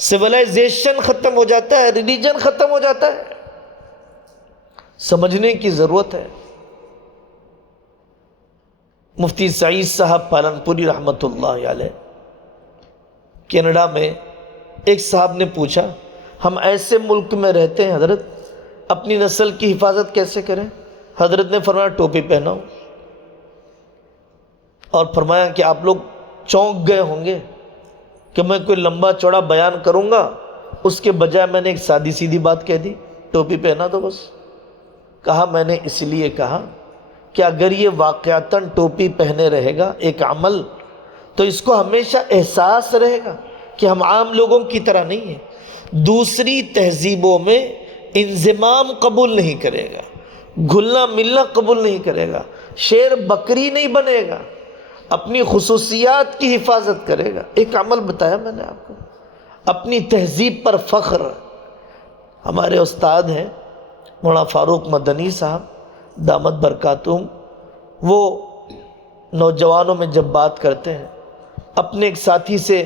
سویلائزیشن ختم ہو جاتا ہے، ریلیجن ختم ہو جاتا ہے۔ سمجھنے کی ضرورت ہے۔ مفتی سعید صاحب پالنپوری رحمۃ اللہ علیہ، کینیڈا میں ایک صاحب نے پوچھا، ہم ایسے ملک میں رہتے ہیں حضرت، اپنی نسل کی حفاظت کیسے کریں؟ حضرت نے فرمایا ٹوپی پہناؤ، اور فرمایا کہ آپ لوگ چونک گئے ہوں گے کہ میں کوئی لمبا چوڑا بیان کروں گا، اس کے بجائے میں نے ایک سادی سیدھی بات کہہ دی، ٹوپی پہنا دو بس۔ کہا میں نے اس لیے کہا کہ اگر یہ واقعتاً ٹوپی پہنے رہے گا ایک عمل، تو اس کو ہمیشہ احساس رہے گا کہ ہم عام لوگوں کی طرح نہیں ہیں، دوسری تہذیبوں میں انضمام قبول نہیں کرے گا، گھلنا ملنا قبول نہیں کرے گا، شیر بکری نہیں بنے گا، اپنی خصوصیات کی حفاظت کرے گا۔ ایک عمل بتایا میں نے آپ کو، اپنی تہذیب پر فخر۔ ہمارے استاد ہیں مولانا فاروق مدنی صاحب دامت برکاتہم، وہ نوجوانوں میں جب بات کرتے ہیں، اپنے ایک ساتھی سے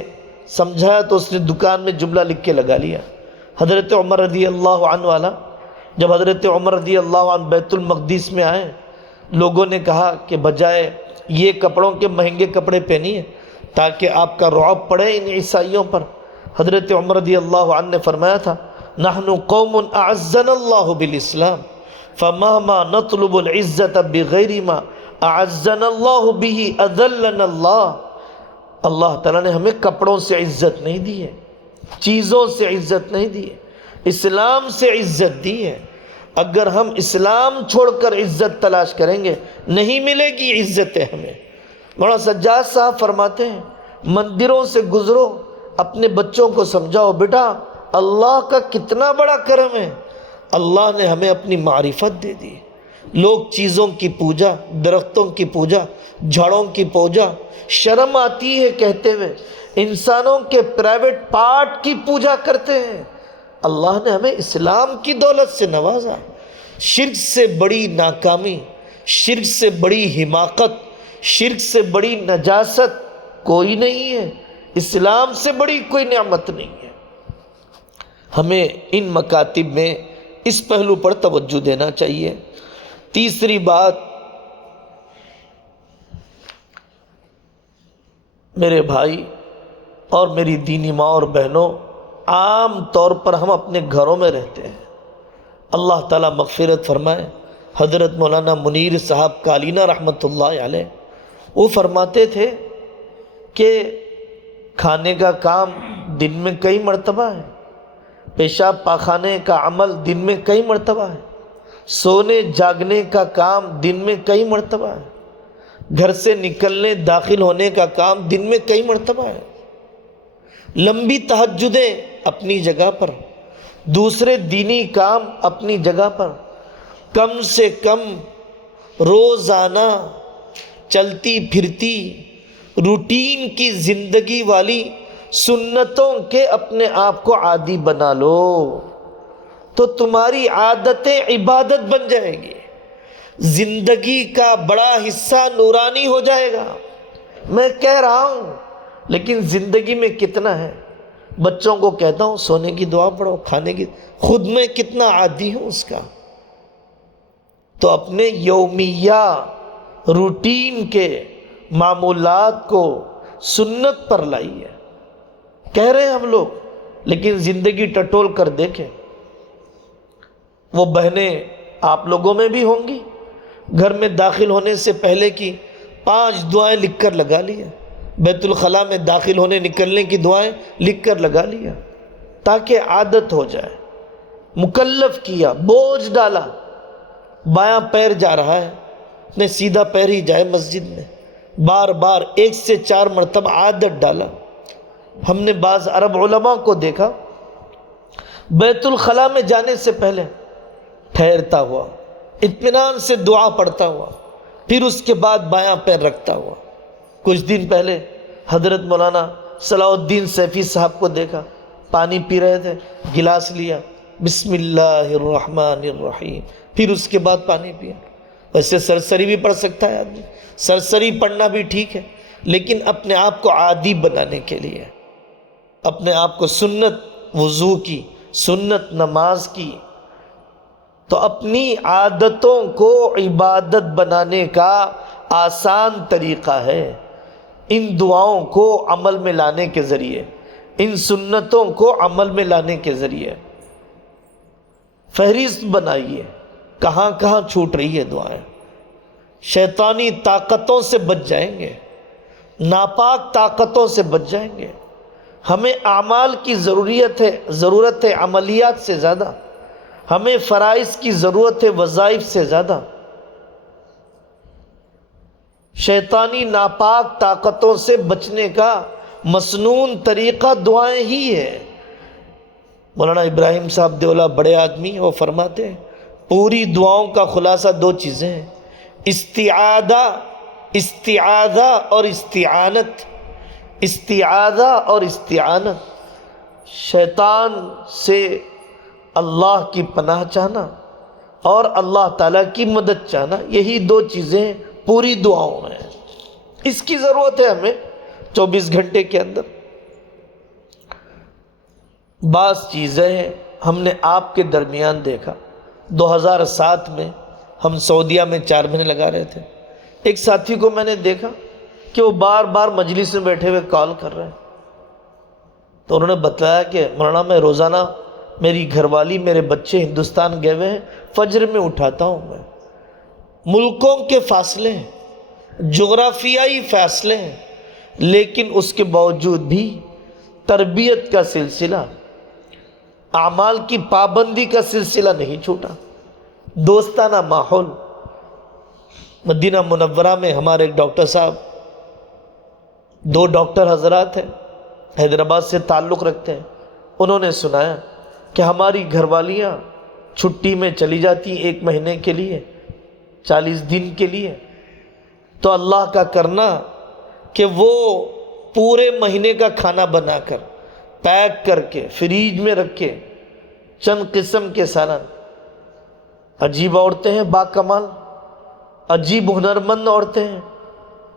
سمجھایا تو اس نے دکان میں جملہ لکھ کے لگا لیا، حضرت عمر رضی اللہ عنہ والا۔ جب حضرت عمر رضی اللہ عنہ بیت المقدس میں آئے، لوگوں نے کہا کہ بجائے یہ کپڑوں کے مہنگے کپڑے پہنیے تاکہ آپ کا رعب پڑے ان عیسائیوں پر۔ حضرت عمر رضی اللہ عنہ نے فرمایا تھا، نحن قوم اعزنا اللہ بالاسلام فمہما نطلب العزت بغیر ما اعزنا اللہ به اذلنا اللہ۔ اللہ تعالیٰ نے ہمیں کپڑوں سے عزت نہیں دی ہے، چیزوں سے عزت نہیں دی ہے، اسلام سے عزت دی ہے۔ اگر ہم اسلام چھوڑ کر عزت تلاش کریں گے، نہیں ملے گی عزتیں ہمیں۔ مولانا سجاد صاحب فرماتے ہیں، مندروں سے گزرو، اپنے بچوں کو سمجھاؤ، بیٹا اللہ کا کتنا بڑا کرم ہے، اللہ نے ہمیں اپنی معرفت دے دی۔ لوگ چیزوں کی پوجا، درختوں کی پوجا، جھاڑوں کی پوجا، شرم آتی ہے کہتے ہوئے، انسانوں کے پرائیویٹ پارٹ کی پوجا کرتے ہیں۔ اللہ نے ہمیں اسلام کی دولت سے نوازا۔ شرک سے بڑی ناکامی، شرک سے بڑی حماقت، شرک سے بڑی نجاست کوئی نہیں ہے، اسلام سے بڑی کوئی نعمت نہیں ہے۔ ہمیں ان مکاتب میں اس پہلو پر توجہ دینا چاہیے۔ تیسری بات، میرے بھائی اور میری دینی ماں اور بہنوں، عام طور پر ہم اپنے گھروں میں رہتے ہیں، اللہ تعالیٰ مغفرت فرمائے۔ حضرت مولانا منیر صاحب کالینہ رحمۃ اللہ علیہ، وہ فرماتے تھے کہ کھانے کا کام دن میں کئی مرتبہ ہے، پیشاب پاخانے کا عمل دن میں کئی مرتبہ ہے، سونے جاگنے کا کام دن میں کئی مرتبہ ہے، گھر سے نکلنے داخل ہونے کا کام دن میں کئی مرتبہ ہے۔ لمبی تہجدیں اپنی جگہ پر، دوسرے دینی کام اپنی جگہ پر، کم سے کم روزانہ چلتی پھرتی روٹین کی زندگی والی سنتوں کے اپنے آپ کو عادی بنا لو، تو تمہاری عادتیں عبادت بن جائیں گی، زندگی کا بڑا حصہ نورانی ہو جائے گا۔ میں کہہ رہا ہوں لیکن زندگی میں کتنا ہے؟ بچوں کو کہتا ہوں سونے کی دعا پڑھو، کھانے کی، خود میں کتنا عادی ہوں اس کا۔ تو اپنے یومیہ روٹین کے معمولات کو سنت پر لائیے۔ کہہ رہے ہیں ہم لوگ، لیکن زندگی ٹٹول کر دیکھیں۔ وہ بہنیں آپ لوگوں میں بھی ہوں گی، گھر میں داخل ہونے سے پہلے کی 5 دعائیں لکھ کر لگا لیا، بیت الخلاء میں داخل ہونے نکلنے کی دعائیں لکھ کر لگا لیا، تاکہ عادت ہو جائے۔ مکلف کیا، بوجھ ڈالا، بایاں پیر جا رہا ہے نے سیدھا پیر ہی جائے مسجد میں، بار بار 1 سے 4 مرتبہ عادت ڈالا۔ ہم نے بعض عرب علماء کو دیکھا بیت الخلاء میں جانے سے پہلے ٹھہرتا ہوا، اطمینان سے دعا پڑھتا ہوا، پھر اس کے بعد بایاں پیر رکھتا ہوا۔ کچھ دن پہلے حضرت مولانا صلاح الدین سیفی صاحب کو دیکھا، پانی پی رہے تھے، گلاس لیا، بسم اللہ الرحمن الرحیم، پھر اس کے بعد پانی پیا۔ ویسے سرسری بھی پڑھ سکتا ہے آدمی، سرسری پڑھنا بھی ٹھیک ہے، لیکن اپنے آپ کو عادی بنانے کے لیے، اپنے آپ کو سنت وضو کی، سنت نماز کی، تو اپنی عادتوں کو عبادت بنانے کا آسان طریقہ ہے ان دعاؤں کو عمل میں لانے کے ذریعے، ان سنتوں کو عمل میں لانے کے ذریعے۔ فہرست بنائیے کہاں کہاں چھوٹ رہی ہے دعائیں۔ شیطانی طاقتوں سے بچ جائیں گے، ناپاک طاقتوں سے بچ جائیں گے۔ ہمیں اعمال کی ضرورت ہے عملیات سے زیادہ، ہمیں فرائض کی ضرورت ہے وظائف سے زیادہ۔ شیطانی ناپاک طاقتوں سے بچنے کا مسنون طریقہ دعائیں ہی ہے۔ مولانا ابراہیم صاحب دیولہ بڑے آدمی، وہ فرماتے ہیں پوری دعاؤں کا خلاصہ 2 چیزیں ہیں، استعاذہ اور استعانت۔ استعاذہ اور استعانت، شیطان سے اللہ کی پناہ چاہنا اور اللہ تعالیٰ کی مدد چاہنا، یہی 2 چیزیں پوری دعاؤں میں ہیں۔ اس کی ضرورت ہے ہمیں 24 گھنٹے کے اندر۔ بعض چیزیں ہم نے آپ کے درمیان دیکھا، 2007 میں ہم سعودیہ میں 4 مہینے لگا رہے تھے، ایک ساتھی کو میں نے دیکھا کہ وہ بار بار مجلس میں بیٹھے ہوئے کال کر رہے ہیں، تو انہوں نے بتایا کہ مولانا میں روزانہ، میری گھر والی، میرے بچے ہندوستان گئے ہوئے ہیں، فجر میں اٹھاتا ہوں میں۔ ملکوں کے فاصلے ہیں، جغرافیائی فاصلے ہیں، لیکن اس کے باوجود بھی تربیت کا سلسلہ، اعمال کی پابندی کا سلسلہ نہیں چھوٹا۔ دوستانہ ماحول۔ مدینہ منورہ میں ہمارے ایک ڈاکٹر صاحب، 2 ڈاکٹر حضرات ہیں، حیدرآباد سے تعلق رکھتے ہیں، انہوں نے سنایا کہ ہماری گھر والیاں چھٹی میں چلی جاتی 1 مہینے کے لیے، 40 دن کے لیے، تو اللہ کا کرنا کہ وہ پورے مہینے کا کھانا بنا کر پیک کر کے فریج میں رکھ کے، چند قسم کے سالن۔ عجیب عورتیں ہیں، با کمال، عجیب ہنرمند عورتیں ہیں،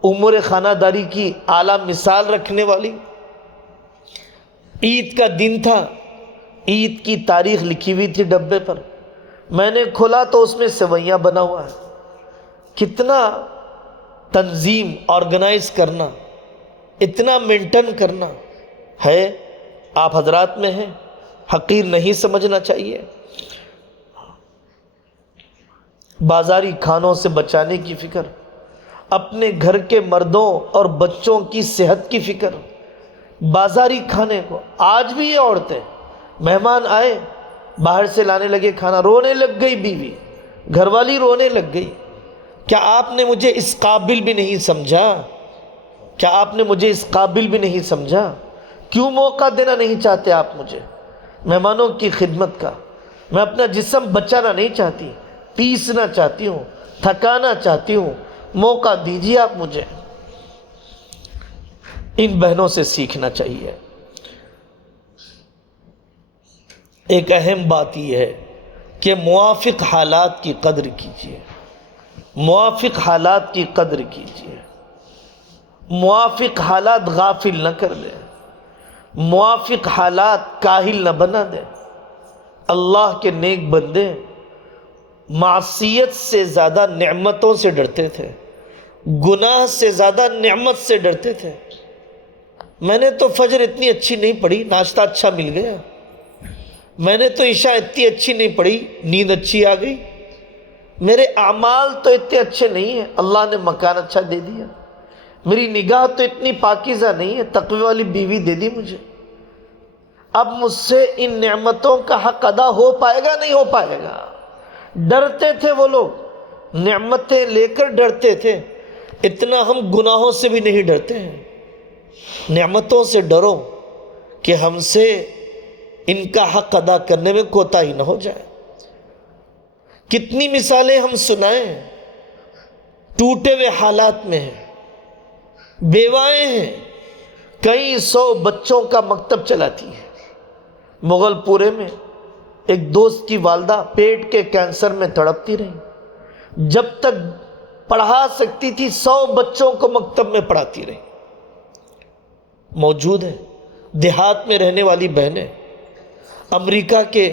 امور خانہ داری کی اعلیٰ مثال رکھنے والی۔ عید کا دن تھا، عید کی تاریخ لکھی ہوئی تھی ڈبے پر، میں نے کھولا تو اس میں سویاں بنا ہوا ہے۔ کتنا تنظیم، آرگنائز کرنا، اتنا مینٹین کرنا ہے، آپ حضرات میں ہیں، حقیر نہیں سمجھنا چاہیے۔ بازاری کھانوں سے بچانے کی فکر، اپنے گھر کے مردوں اور بچوں کی صحت کی فکر، بازاری کھانے کو۔ آج بھی یہ عورتیں، مہمان آئے، باہر سے لانے لگے کھانا، رونے لگ گئی بیوی، گھر والی رونے لگ گئی، کیا آپ نے مجھے اس قابل بھی نہیں سمجھا؟ کیا آپ نے مجھے اس قابل بھی نہیں سمجھا؟ کیوں موقع دینا نہیں چاہتے آپ مجھے مہمانوں کی خدمت کا؟ میں اپنا جسم بچانا نہیں چاہتی، پیسنا چاہتی ہوں، تھکانا چاہتی ہوں، موقع دیجیے آپ مجھے۔ ان بہنوں سے سیکھنا چاہیے۔ ایک اہم بات یہ ہے کہ موافق حالات کی قدر کیجیے، موافق حالات کی قدر کیجیے، موافق حالات غافل نہ کر دیں، موافق حالات کاہل نہ بنا دیں۔ اللہ کے نیک بندے معصیت سے زیادہ نعمتوں سے ڈرتے تھے، گناہ سے زیادہ نعمت سے ڈرتے تھے۔ میں نے تو فجر اتنی اچھی نہیں پڑھی، ناشتہ اچھا مل گیا۔ میں نے تو عشاء اتنی اچھی نہیں پڑھی، نیند اچھی آ گئی۔ میرے اعمال تو اتنے اچھے نہیں ہیں، اللہ نے مکان اچھا دے دیا۔ میری نگاہ تو اتنی پاکیزہ نہیں ہے، تقوی والی بیوی دے دی مجھے۔ اب مجھ سے ان نعمتوں کا حق ادا ہو پائے گا نہیں ہو پائے گا؟ ڈرتے تھے وہ لوگ، نعمتیں لے کر ڈرتے تھے۔ اتنا ہم گناہوں سے بھی نہیں ڈرتے ہیں۔ نعمتوں سے ڈرو کہ ہم سے ان کا حق ادا کرنے میں کوتاہی نہ ہو جائے۔ کتنی مثالیں ہم سنائیں، ٹوٹے ہوئے حالات میں ہیں، بیوائیں ہیں، کئی سو بچوں کا مکتب چلاتی ہے۔ مغل پورے میں ایک دوست کی والدہ پیٹ کے کینسر میں تڑپتی رہی، جب تک پڑھا سکتی تھی 100 بچوں کو مکتب میں پڑھاتی رہی۔ موجود ہے دیہات میں رہنے والی بہنیں، امریکہ کے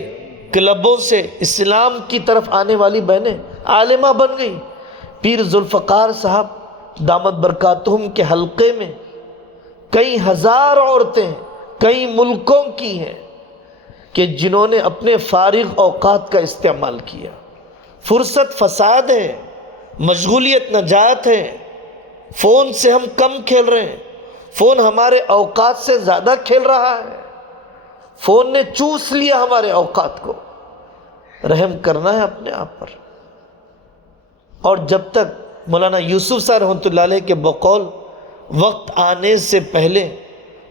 کلبوں سے اسلام کی طرف آنے والی بہنیں عالمہ بن گئی۔ پیر ذوالفقار صاحب دامت برکاتہم کے حلقے میں کئی ہزار عورتیں کئی ملکوں کی ہیں کہ جنہوں نے اپنے فارغ اوقات کا استعمال کیا۔ فرصت فساد ہے، مشغولیت نجات ہے۔ فون سے ہم کم کھیل رہے ہیں، فون ہمارے اوقات سے زیادہ کھیل رہا ہے۔ فون نے چوس لیا ہمارے اوقات کو۔ رحم کرنا ہے اپنے آپ پر۔ اور جب تک مولانا یوسف صاحب رحمۃ اللہ علیہ کے بقول وقت آنے سے پہلے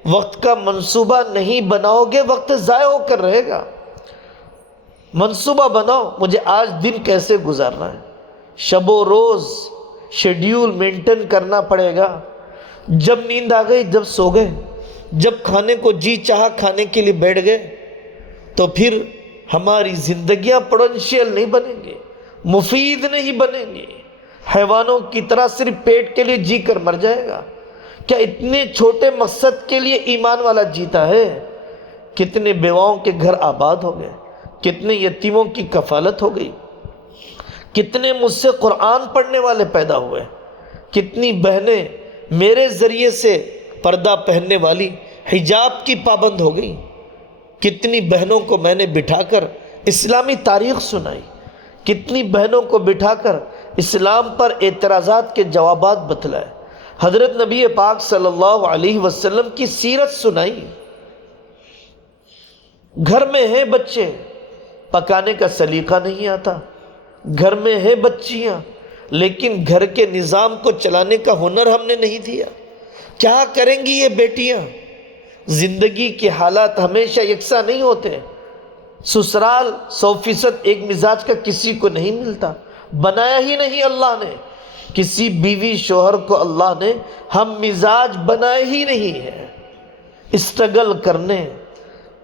وقت کا منصوبہ نہیں بناؤ گے، وقت ضائع ہو کر رہے گا۔ منصوبہ بناؤ، مجھے آج دن کیسے گزارنا ہے، شب و روز شیڈیول مینٹین کرنا پڑے گا۔ جب نیند آ گئی جب سو گئے، جب کھانے کو جی چاہا کھانے کے لیے بیٹھ گئے، تو پھر ہماری زندگیاں پوٹینشیل نہیں بنیں گے، مفید نہیں بنیں گے۔ حیوانوں کی طرح صرف پیٹ کے لیے جی کر مر جائے گا۔ کیا اتنے چھوٹے مقصد کے لیے ایمان والا جیتا ہے؟ کتنے بیواؤں کے گھر آباد ہو گئے، کتنے یتیموں کی کفالت ہو گئی، کتنے مجھ سے قرآن پڑھنے والے پیدا ہوئے، کتنی بہنیں میرے ذریعے سے پردہ پہننے والی حجاب کی پابند ہو گئی، کتنی بہنوں کو میں نے بٹھا کر اسلامی تاریخ سنائی، کتنی بہنوں کو بٹھا کر اسلام پر اعتراضات کے جوابات بتلائے، حضرت نبی پاک صلی اللہ علیہ وسلم کی سیرت سنائی۔ گھر میں ہیں بچے، پکانے کا سلیقہ نہیں آتا، گھر میں ہیں بچیاں، لیکن گھر کے نظام کو چلانے کا ہنر ہم نے نہیں دیا۔ کیا کریں گی یہ بیٹیاں؟ زندگی کے حالات ہمیشہ یکساں نہیں ہوتے۔ سسرال 100% ایک مزاج کا کسی کو نہیں ملتا، بنایا ہی نہیں اللہ نے۔ کسی بیوی شوہر کو اللہ نے ہم مزاج بنائے ہی نہیں ہے۔ اسٹرگل کرنے،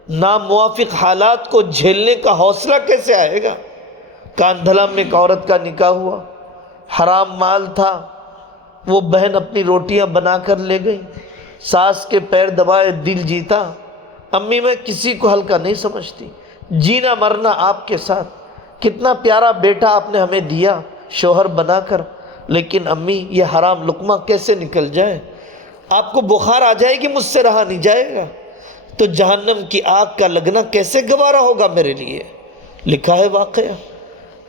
ناموافق حالات کو جھیلنے کا حوصلہ کیسے آئے گا؟ کاندھلا میں ایک عورت کا نکاح ہوا، حرام مال تھا، وہ بہن اپنی روٹیاں بنا کر لے گئی، ساس کے پیر دبائے دل جیتا۔ امی میں کسی کو ہلکا نہیں سمجھتی، جینا مرنا آپ کے ساتھ، کتنا پیارا بیٹا آپ نے ہمیں دیا شوہر بنا کر، لیکن امی یہ حرام لقمہ کیسے نکل جائے؟ آپ کو بخار آ جائے گی، مجھ سے رہا نہیں جائے گا، تو جہنم کی آگ کا لگنا کیسے گوارا ہوگا میرے لیے؟ لکھا ہے واقعہ۔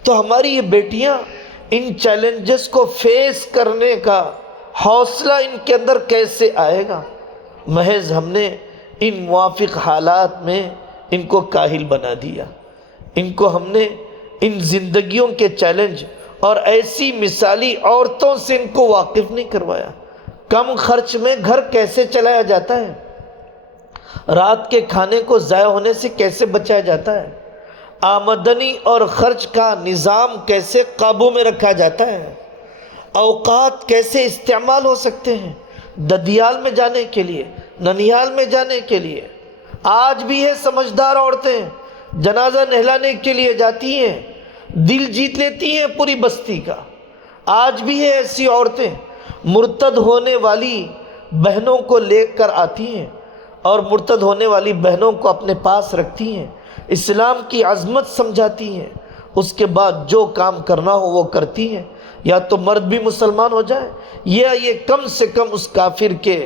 تو ہماری یہ بیٹیاں ان چیلنجز کو فیس کرنے کا حوصلہ ان کے اندر کیسے آئے گا؟ محض ہم نے ان موافق حالات میں ان کو کاہل بنا دیا، ان کو ہم نے ان زندگیوں کے چیلنج اور ایسی مثالی عورتوں سے ان کو واقف نہیں کروایا۔ کم خرچ میں گھر کیسے چلایا جاتا ہے، رات کے کھانے کو ضائع ہونے سے کیسے بچایا جاتا ہے؟ آمدنی اور خرچ کا نظام کیسے قابو میں رکھا جاتا ہے؟ اوقات کیسے استعمال ہو سکتے ہیں ددیال میں جانے کے لیے، ننیال میں جانے کے لیے؟ آج بھی ہے سمجھدار عورتیں جنازہ نہلانے کے لیے جاتی ہیں، دل جیت لیتی ہیں پوری بستی کا۔ آج بھی ہے ایسی عورتیں مرتد ہونے والی بہنوں کو لے کر آتی ہیں اور مرتد ہونے والی بہنوں کو اپنے پاس رکھتی ہیں، اسلام کی عظمت سمجھاتی ہیں، اس کے بعد جو کام کرنا ہو وہ کرتی ہیں۔ یا تو مرد بھی مسلمان ہو جائے یا یہ کم سے کم اس کافر کے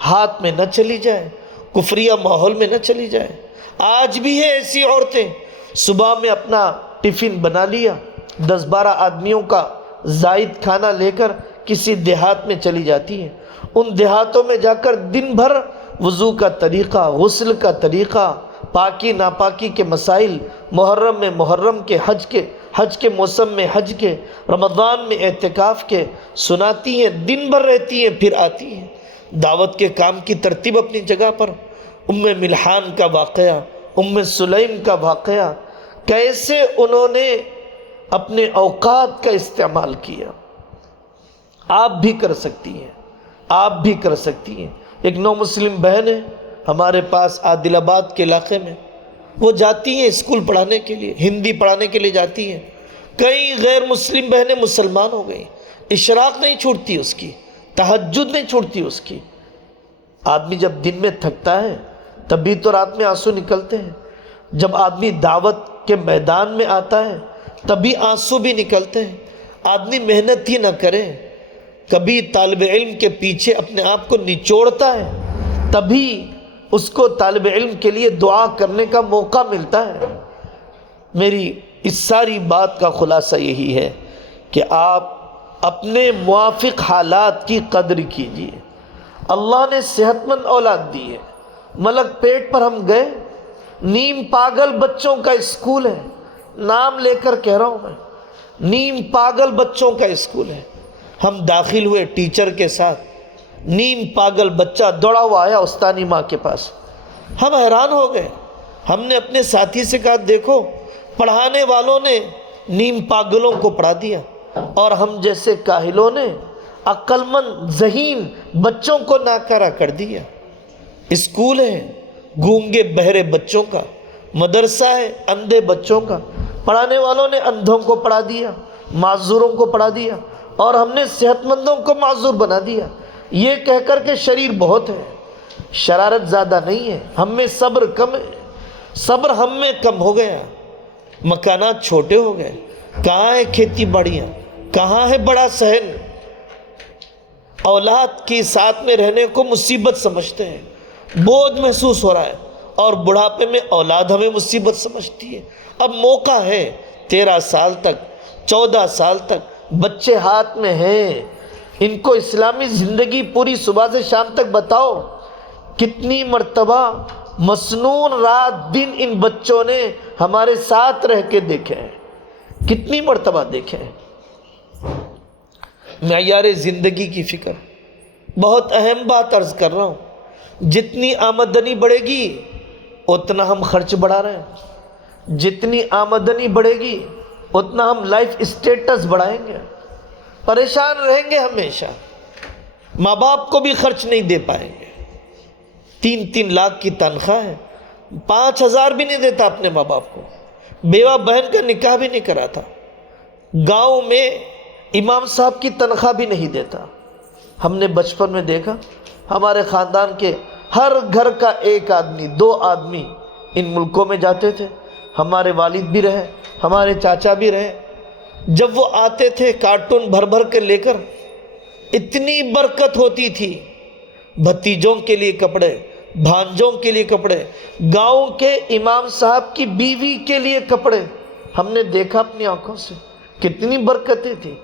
ہاتھ میں نہ چلی جائے، کفریہ ماحول میں نہ چلی جائے۔ آج بھی ہے ایسی عورتیں صبح میں اپنا ٹفن بنا لیا، 10-12 آدمیوں کا زائد کھانا لے کر کسی دیہات میں چلی جاتی ہیں۔ ان دیہاتوں میں جا کر دن بھر وضو کا طریقہ، غسل کا طریقہ، پاکی ناپاکی کے مسائل، محرم میں محرم کے، حج کے موسم میں حج کے، رمضان میں اعتکاف کے سناتی ہیں، دن بھر رہتی ہیں پھر آتی ہیں۔ دعوت کے کام کی ترتیب اپنی جگہ پر۔ ام ملحان کا واقعہ، ام سلیم کا واقعہ، کیسے انہوں نے اپنے اوقات کا استعمال کیا۔ آپ بھی کر سکتی ہیں، آپ بھی کر سکتی ہیں۔ ایک نو مسلم بہن ہے ہمارے پاس عادل آباد کے علاقے میں، وہ جاتی ہیں اسکول پڑھانے کے لیے، ہندی پڑھانے کے لیے جاتی ہیں۔ کئی غیر مسلم بہنیں مسلمان ہو گئیں، اشراق نہیں چھوٹتی اس کی، تہجد نہیں چھوٹتی اس کی۔ آدمی جب دن میں تھکتا ہے تبھی تو رات میں آنسو نکلتے ہیں، جب آدمی دعوت کے میدان میں آتا ہے تبھی آنسو بھی نکلتے ہیں۔ آدمی محنت ہی نہ کرے، کبھی طالب علم کے پیچھے اپنے آپ کو نچوڑتا ہے تبھی اس کو طالب علم کے لیے دعا کرنے کا موقع ملتا ہے۔ میری اس ساری بات کا خلاصہ یہی ہے کہ آپ اپنے موافق حالات کی قدر کیجیے۔ اللہ نے صحت مند اولاد دی ہے، ملک پیٹ پر ہم گئے، نیم پاگل بچوں کا اسکول ہے، نام لے کر کہہ رہا ہوں میں، نیم پاگل بچوں کا اسکول ہے۔ ہم داخل ہوئے ٹیچر کے ساتھ، نیم پاگل بچہ دوڑا ہوا آیا استانی ماں کے پاس۔ ہم حیران ہو گئے، ہم نے اپنے ساتھی سے کہا دیکھو پڑھانے والوں نے نیم پاگلوں کو پڑھا دیا اور ہم جیسے کاہلوں نے عقل مند ذہین بچوں کو ناکارہ کر دیا۔ اسکول ہے گونگے بہرے بچوں کا، مدرسہ ہے اندھے بچوں کا، پڑھانے والوں نے اندھوں کو پڑھا دیا، معذوروں کو پڑھا دیا، اور ہم نے صحت مندوں کو معذور بنا دیا، یہ کہہ کر کے شریر بہت ہے، شرارت زیادہ نہیں ہے، ہم میں صبر کم ہے۔ صبر ہم میں کم ہو گیا، مکانات چھوٹے ہو گئے، کہاں ہے کھیتی باڑیاں، کہاں ہے بڑا صحن، اولاد کے ساتھ میں رہنے کو مصیبت سمجھتے ہیں، بوجھ محسوس ہو رہا ہے، اور بڑھاپے میں اولاد ہمیں مصیبت سمجھتی ہے۔ اب موقع ہے، 13 سال تک 14 سال تک بچے ہاتھ میں ہیں، ان کو اسلامی زندگی پوری صبح سے شام تک بتاؤ۔ کتنی مرتبہ مسنون رات دن ان بچوں نے ہمارے ساتھ رہ کے دیکھے ہیں، کتنی مرتبہ دیکھے ہیں۔ معیار زندگی کی فکر، بہت اہم بات عرض کر رہا ہوں، جتنی آمدنی بڑھے گی اتنا ہم خرچ بڑھا رہے ہیں، جتنی آمدنی بڑھے گی اتنا ہم لائف اسٹیٹس بڑھائیں گے، پریشان رہیں گے ہمیشہ، ماں باپ کو بھی خرچ نہیں دے پائیں گے۔ 3 لاکھ کی تنخواہ ہے، 5,000 بھی نہیں دیتا اپنے ماں باپ کو، بیوہ بہن کا نکاح بھی نہیں کرا تھا، گاؤں میں امام صاحب کی تنخواہ بھی نہیں دیتا۔ ہم نے بچپن میں دیکھا ہمارے خاندان کے ہر گھر کا 1 آدمی 2 آدمی ان ملکوں میں جاتے تھے، ہمارے والد بھی رہے، ہمارے چاچا بھی رہے۔ جب وہ آتے تھے کارٹون بھر بھر کے لے کر، اتنی برکت ہوتی تھی، بھتیجوں کے لیے کپڑے، بھانجوں کے لیے کپڑے، گاؤں کے امام صاحب کی بیوی کے لیے کپڑے۔ ہم نے دیکھا اپنی آنکھوں سے، کتنی برکتیں تھیں،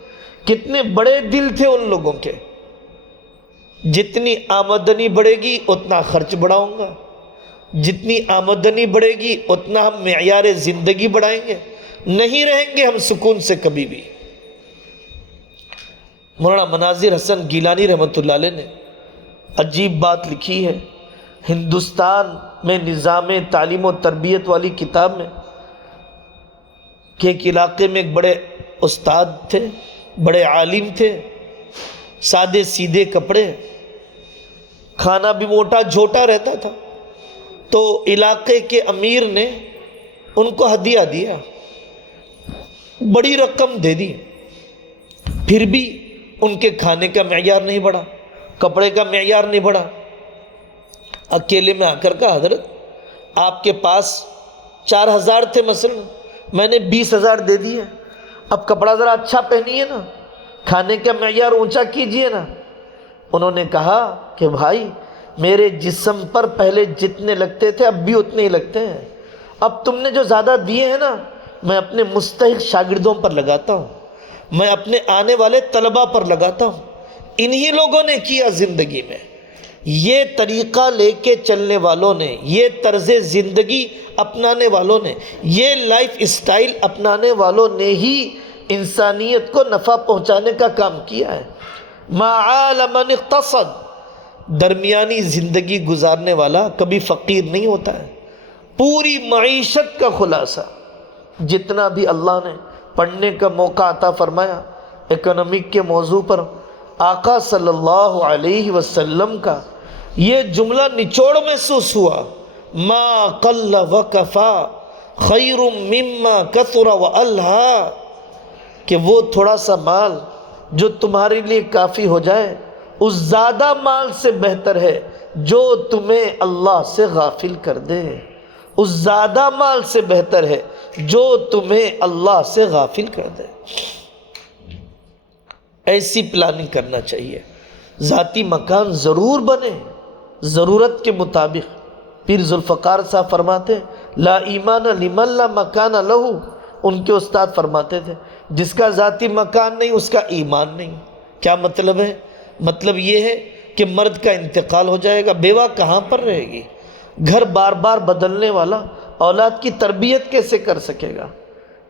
کتنے بڑے دل تھے ان لوگوں کے۔ جتنی آمدنی بڑھے گی اتنا خرچ بڑھاؤں گا، جتنی آمدنی بڑھے گی اتنا ہم معیار زندگی بڑھائیں گے، نہیں رہیں گے ہم سکون سے کبھی بھی۔ مولانا مناظر حسن گیلانی رحمۃ اللہ علیہ نے عجیب بات لکھی ہے، ہندوستان میں نظام تعلیم و تربیت والی کتاب میں کہ ایک علاقے میں ایک بڑے استاد تھے، بڑے عالم تھے، سادے سیدھے کپڑے، کھانا بھی موٹا جھوٹا رہتا تھا۔ تو علاقے کے امیر نے ان کو ہدیہ دیا، بڑی رقم دے دی، پھر بھی ان کے کھانے کا معیار نہیں بڑھا، کپڑے کا معیار نہیں بڑھا۔ اکیلے میں آ کر کہا حضرت آپ کے پاس 4,000 تھے مثلا، میں نے 20,000 دے دیے، اب کپڑا ذرا اچھا پہنیے نا، کھانے کا معیار اونچا کیجئے نا۔ انہوں نے کہا کہ بھائی میرے جسم پر پہلے جتنے لگتے تھے اب بھی اتنے ہی لگتے ہیں، اب تم نے جو زیادہ دیے ہیں نا میں اپنے مستحق شاگردوں پر لگاتا ہوں، میں اپنے آنے والے طلباء پر لگاتا ہوں۔ انہی لوگوں نے کیا زندگی میں، یہ طریقہ لے کے چلنے والوں نے، یہ طرز زندگی اپنانے والوں نے، یہ لائف اسٹائل اپنانے والوں نے ہی انسانیت کو نفع پہنچانے کا کام کیا ہے۔ ما عال من اقتصد، درمیانی زندگی گزارنے والا کبھی فقیر نہیں ہوتا ہے۔ پوری معیشت کا خلاصہ جتنا بھی اللہ نے پڑھنے کا موقع عطا فرمایا اکنامک کے موضوع پر، آقا صلی اللہ علیہ وسلم کا یہ جملہ نچوڑ محسوس ہوا، ما قل وکفا خیر مما کثر والہا، کہ وہ تھوڑا سا مال جو تمہارے لیے کافی ہو جائے اس زیادہ مال سے بہتر ہے جو تمہیں اللہ سے غافل کر دے، اس زیادہ مال سے بہتر ہے جو تمہیں اللہ سے غافل کر دے۔ ایسی پلاننگ کرنا چاہیے۔ ذاتی مکان ضرور بنے ضرورت کے مطابق۔ پیر ذوالفقار صاحب فرماتے لا ایمان لمن لا مکان لہو، ان کے استاد فرماتے تھے جس کا ذاتی مکان نہیں اس کا ایمان نہیں۔ کیا مطلب ہے؟ مطلب یہ ہے کہ مرد کا انتقال ہو جائے گا، بیوہ کہاں پر رہے گی؟ گھر بار بار بدلنے والا اولاد کی تربیت کیسے کر سکے گا؟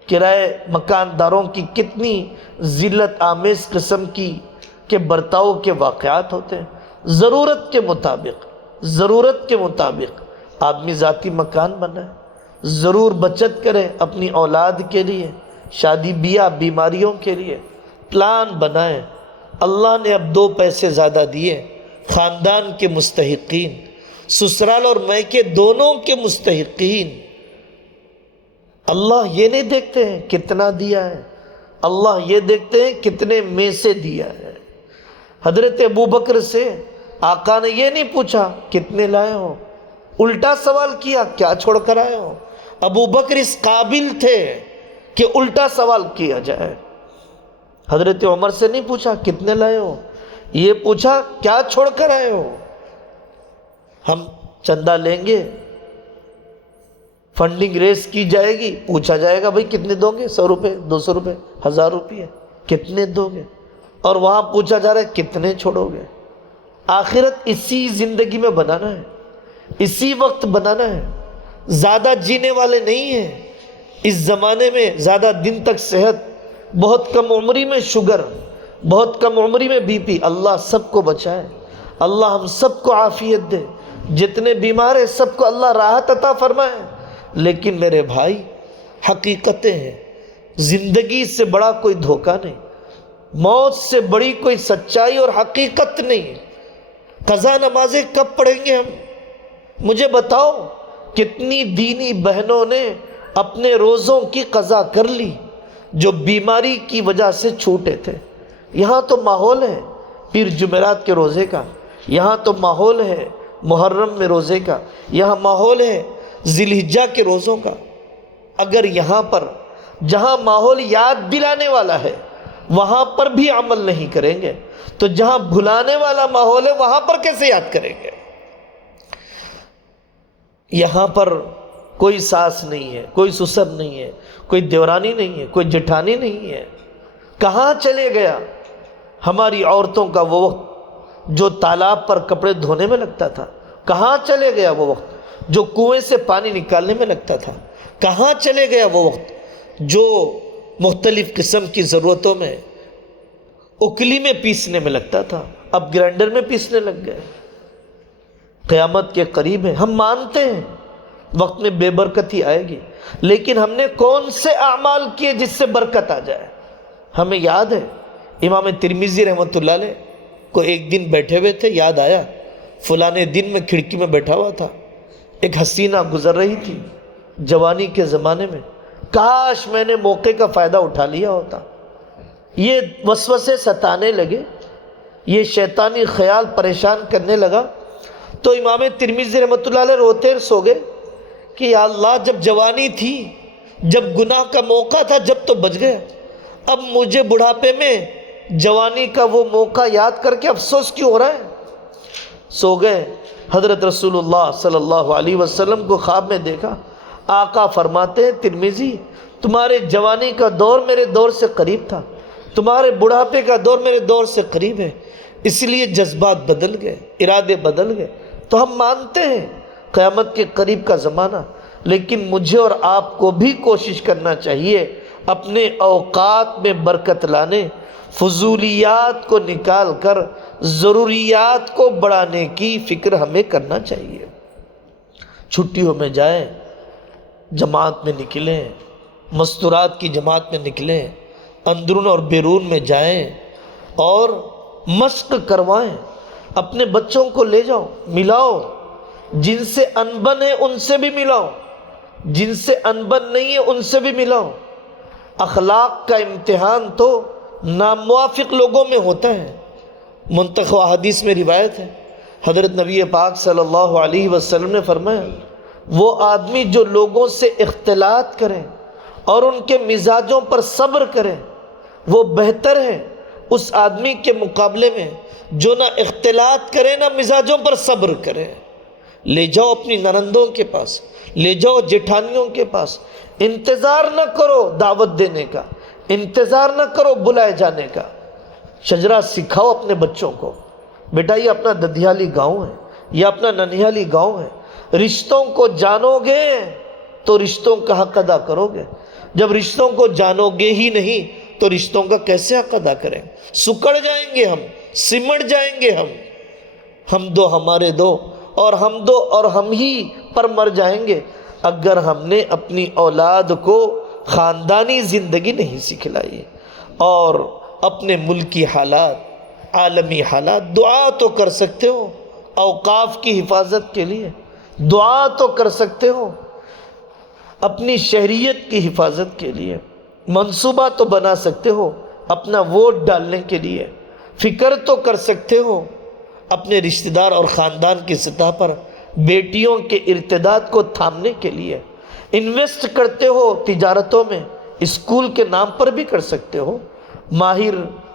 کرائے مکانداروں کی کتنی ذلت آمیز قسم کی کے برتاؤ کے واقعات ہوتے ہیں۔ ضرورت کے مطابق آدمی ذاتی مکان بنائے، ضرور بچت کرے اپنی اولاد کے لیے، شادی بیاہ بیماریوں کے لیے پلان بنائے۔ اللہ نے اب 2 پیسے زیادہ دیے، خاندان کے مستحقین، سسرال اور میکے دونوں کے مستحقین۔ اللہ یہ نہیں دیکھتے ہیں کتنا دیا ہے، اللہ یہ دیکھتے ہیں کتنے میں سے دیا ہے۔ حضرت ابوبکر سے آقا نے یہ نہیں پوچھا کتنے لائے ہو، الٹا سوال کیا کیا چھوڑ کر آئے ہو۔ ابوبکر اس قابل تھے کہ الٹا سوال کیا جائے۔ حضرت عمر سے نہیں پوچھا کتنے لائے ہو، یہ پوچھا کیا چھوڑ کر آئے ہو۔ ہم چندہ لیں گے، فنڈنگ ریس کی جائے گی، پوچھا جائے گا بھائی کتنے دو گے، 100 روپے 200 روپے 1000 روپے کتنے دو گے، اور وہاں پوچھا جا رہا ہے کتنے چھوڑو گے۔ آخرت اسی زندگی میں بنانا ہے، اسی وقت بنانا ہے۔ زیادہ جینے والے نہیں ہیں اس زمانے میں، زیادہ دن تک صحت، بہت کم عمری میں شوگر، بہت کم عمری میں بی پی۔ اللہ سب کو بچائے، اللہ ہم سب کو عافیت دے، جتنے بیمار ہیں سب کو اللہ راحت عطا فرمائے۔ لیکن میرے بھائی حقیقتیں ہیں، زندگی سے بڑا کوئی دھوکہ نہیں، موت سے بڑی کوئی سچائی اور حقیقت نہیں۔ قضا نمازیں کب پڑھیں گے ہم؟ مجھے بتاؤ کتنی دینی بہنوں نے اپنے روزوں کی قضا کر لی جو بیماری کی وجہ سے چھوٹے تھے۔ یہاں تو ماحول ہے پیر جمعرات کے روزے کا، یہاں تو ماحول ہے محرم میں روزے کا، یہاں ماحول ہے ذی الحجہ کے روزوں کا۔ اگر یہاں پر جہاں ماحول یاد دلانے والا ہے وہاں پر بھی عمل نہیں کریں گے تو جہاں بھلانے والا ماحول ہے وہاں پر کیسے یاد کریں گے؟ یہاں پر کوئی ساس نہیں ہے، کوئی سسر نہیں ہے، کوئی دیورانی نہیں ہے، کوئی جٹھانی نہیں ہے۔ کہاں چلے گیا ہماری عورتوں کا وہ وقت جو تالاب پر کپڑے دھونے میں لگتا تھا؟ کہاں چلے گیا وہ وقت جو کنویں سے پانی نکالنے میں لگتا تھا؟ کہاں چلے گیا وہ وقت جو مختلف قسم کی ضرورتوں میں اکلی میں پیسنے میں لگتا تھا؟ اب گرائنڈر میں پیسنے لگ گئے۔ قیامت کے قریب ہیں، ہم مانتے ہیں وقت میں بے برکتی آئے گی، لیکن ہم نے کون سے اعمال کیے جس سے برکت آ جائے؟ ہمیں یاد ہے امام ترمذی رحمۃ اللہ علیہ کو ایک دن بیٹھے ہوئے تھے، یاد آیا فلانے دن میں کھڑکی میں بیٹھا ہوا تھا، ایک حسینہ گزر رہی تھی جوانی کے زمانے میں، کاش میں نے موقع کا فائدہ اٹھا لیا ہوتا۔ یہ وسوسے ستانے لگے، یہ شیطانی خیال پریشان کرنے لگا، تو امام ترمذی رحمۃ اللہ علیہ روتے سو گئے کہ یا اللہ، جب جوانی تھی، جب گناہ کا موقع تھا، جب تو بچ گیا، اب مجھے بڑھاپے میں جوانی کا وہ موقع یاد کر کے افسوس کیوں ہو رہا ہے؟ سو گئے۔ حضرت رسول اللہ صلی اللہ علیہ وسلم کو خواب میں دیکھا، آقا فرماتے ہیں ترمذی، تمہارے جوانی کا دور میرے دور سے قریب تھا، تمہارے بڑھاپے کا دور میرے دور سے قریب ہے، اس لیے جذبات بدل گئے، ارادے بدل گئے۔ تو ہم مانتے ہیں قیامت کے قریب کا زمانہ، لیکن مجھے اور آپ کو بھی کوشش کرنا چاہیے اپنے اوقات میں برکت لانے، فضولیات کو نکال کر ضروریات کو بڑھانے کی فکر ہمیں کرنا چاہیے۔ چھٹیوں میں جائیں، جماعت میں نکلیں، مستورات کی جماعت میں نکلیں، اندرون اور بیرون میں جائیں اور مشق کروائیں، اپنے بچوں کو لے جاؤ، ملاؤ، جن سے انبن ہے ان سے بھی ملاؤ، جن سے انبن نہیں ہے ان سے بھی ملاؤ۔ اخلاق کا امتحان تو ناموافق لوگوں میں ہوتا ہے۔ منتخب حدیث میں روایت ہے، حضرت نبی پاک صلی اللہ علیہ وسلم نے فرمایا، وہ آدمی جو لوگوں سے اختلاط کرے اور ان کے مزاجوں پر صبر کرے، وہ بہتر ہے اس آدمی کے مقابلے میں جو نہ اختلاط کرے نہ مزاجوں پر صبر کرے۔ لے جاؤ اپنی ننندوں کے پاس، لے جاؤ جیٹھانیوں کے پاس، انتظار نہ کرو دعوت دینے کا، انتظار نہ کرو بلائے جانے کا۔ شجرا سکھاؤ اپنے بچوں کو، بیٹا یہ اپنا ددھیالی گاؤں ہے، یہ اپنا ننیالی گاؤں ہے، رشتوں کو جانو گے تو رشتوں کا حق ادا کرو گے، جب رشتوں کو جانو گے ہی نہیں تو رشتوں کا کیسے حق ادا کریں؟ سکڑ جائیں گے ہم، سمٹ جائیں گے ہم دو ہمارے دو، اور ہم دو اور ہم ہی پر مر جائیں گے اگر ہم نے اپنی اولاد کو خاندانی زندگی نہیں سکھلائی۔ اور اپنے ملکی حالات، عالمی حالات، دعا تو کر سکتے ہو اوقاف کی حفاظت کے لیے، دعا تو کر سکتے ہو اپنی شہریت کی حفاظت کے لیے، منصوبہ تو بنا سکتے ہو اپنا ووٹ ڈالنے کے لیے، فکر تو کر سکتے ہو اپنے رشتہ دار اور خاندان کی سطح پر بیٹیوں کے ارتداد کو تھامنے کے لیے، انویسٹ کرتے ہو تجارتوں میں، اسکول کے نام پر بھی کر سکتے ہو۔ ماہر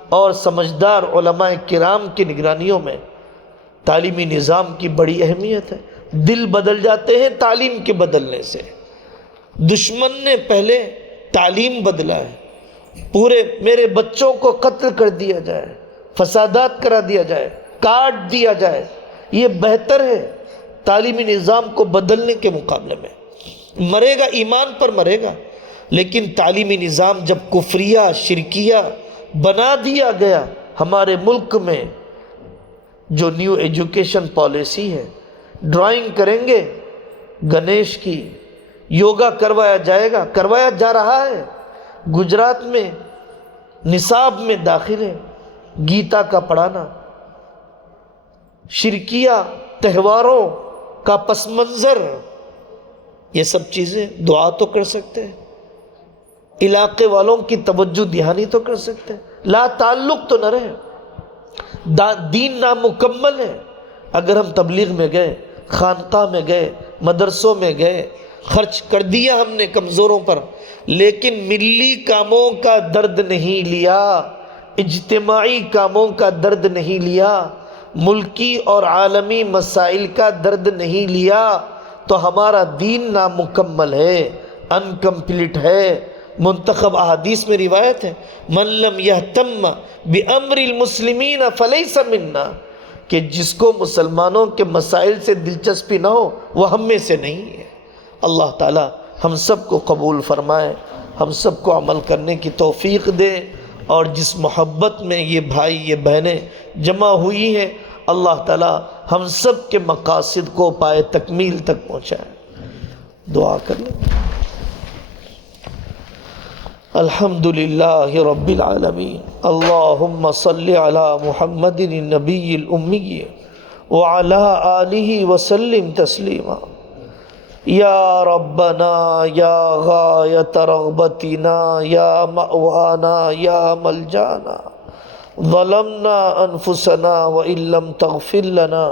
اور سمجھدار علماء کرام کی نگرانیوں میں تعلیمی نظام کی بڑی اہمیت ہے۔ دل بدل جاتے ہیں تعلیم کے بدلنے سے۔ دشمن نے پہلے تعلیم بدلا ہے، پورے میرے بچوں کو قتل کر دیا جائے، فسادات کرا دیا جائے، کاٹ دیا جائے، یہ بہتر ہے تعلیمی نظام کو بدلنے کے مقابلے میں۔ مرے گا ایمان پر مرے گا، لیکن تعلیمی نظام جب کفریہ شرکیہ بنا دیا گیا ہمارے ملک میں، جو نیو ایجوکیشن پالیسی ہے، ڈرائنگ کریں گے گنیش کی، یوگا کروایا جائے گا، کروایا جا رہا ہے، گجرات میں نصاب میں داخل ہے گیتا کا پڑھانا، شرکیہ تہواروں کا پس منظر، یہ سب چیزیں دعا تو کر سکتے ہیں، علاقے والوں کی توجہ دہانی تو کر سکتے ہیں، لا تعلق تو نہ رہے۔ دین نامکمل ہے اگر ہم تبلیغ میں گئے، خانقاہ میں گئے، مدرسوں میں گئے، خرچ کر دیا ہم نے کمزوروں پر، لیکن ملی کاموں کا درد نہیں لیا، اجتماعی کاموں کا درد نہیں لیا، ملکی اور عالمی مسائل کا درد نہیں لیا، تو ہمارا دین نامکمل ہے، انکمپلیٹ ہے۔ منتخب احادیث میں روایت ہے، من لم یہتم بامر المسلمین فلیس منا، کہ جس کو مسلمانوں کے مسائل سے دلچسپی نہ ہو وہ ہم میں سے نہیں ہے۔ اللہ تعالی ہم سب کو قبول فرمائے، ہم سب کو عمل کرنے کی توفیق دے، اور جس محبت میں یہ بھائی یہ بہنیں جمع ہوئی ہیں اللہ تعالی ہم سب کے مقاصد کو پائے تکمیل تک پہنچائے. دعا کر لیں. الحمد للہ رب العالمین. اللہم صلی علی محمد النبی الامی وعلی آلہ وسلم تسلیما. یا ربنا یا غایت رغبتنا یا مأوانا یا ملجانا ظلمنا انفسنا وان لم تغفر لنا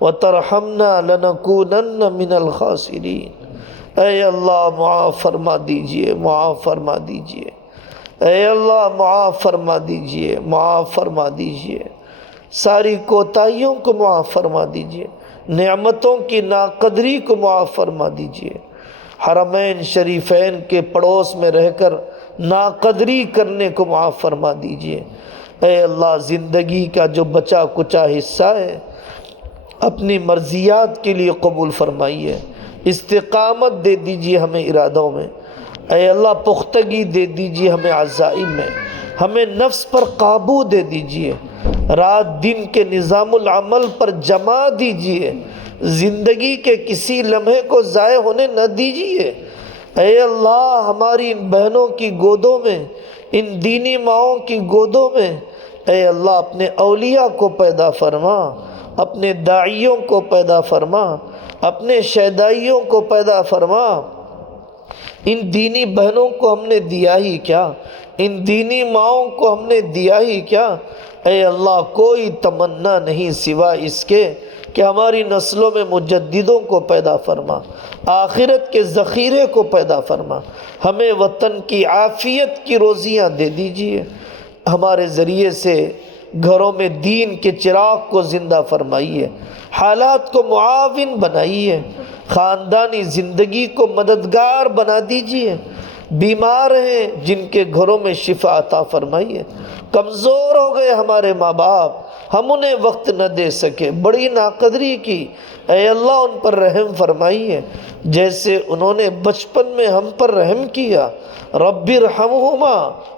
وترحمنا لنکونن من الخاسرین. اے اللہ معاف فرما دیجئے، معاف فرما دیجئے. اے اللہ معاف فرما دیجئے، معاف فرما دیجئے. ساری کوتاہیوں کو معاف فرما دیجئے، نعمتوں کی ناقدری کو معاف فرما دیجئے. حرمین شریفین کے پڑوس میں رہ کر ناقدری کرنے کو معاف فرما دیجئے. اے اللہ زندگی کا جو بچا کچا حصہ ہے اپنی مرضیات کے لیے قبول فرمائیے. استقامت دے دیجئے ہمیں ارادوں میں. اے اللہ پختگی دے دیجئے ہمیں عزائم میں. ہمیں نفس پر قابو دے دیجئے. رات دن کے نظام العمل پر جما دیجئے. زندگی کے کسی لمحے کو ضائع ہونے نہ دیجئے. اے اللہ ہماری ان بہنوں کی گودوں میں، ان دینی ماؤں کی گودوں میں اے اللہ اپنے اولیاء کو پیدا فرما، اپنے داعیوں کو پیدا فرما، اپنے شہدائیوں کو پیدا فرما. ان دینی بہنوں کو ہم نے دیا ہی کیا، ان دینی ماؤں کو ہم نے دیا ہی کیا. اے اللہ کوئی تمنا نہیں سوا اس کے کہ ہماری نسلوں میں مجددوں کو پیدا فرما، آخرت کے ذخیرے کو پیدا فرما. ہمیں وطن کی عافیت کی روزیاں دے دیجئے. ہمارے ذریعے سے گھروں میں دین کے چراغ کو زندہ فرمائیے، حالات کو معاون بنائیے، خاندانی زندگی کو مددگار بنا دیجئے. بیمار ہیں جن کے گھروں میں شفا عطا فرمائیے. کمزور ہو گئے ہمارے ماں باپ، ہم انہیں وقت نہ دے سکے، بڑی ناقدری کی. اے اللہ ان پر رحم فرمائیے جیسے انہوں نے بچپن میں ہم پر رحم کیا. رب ارحمہما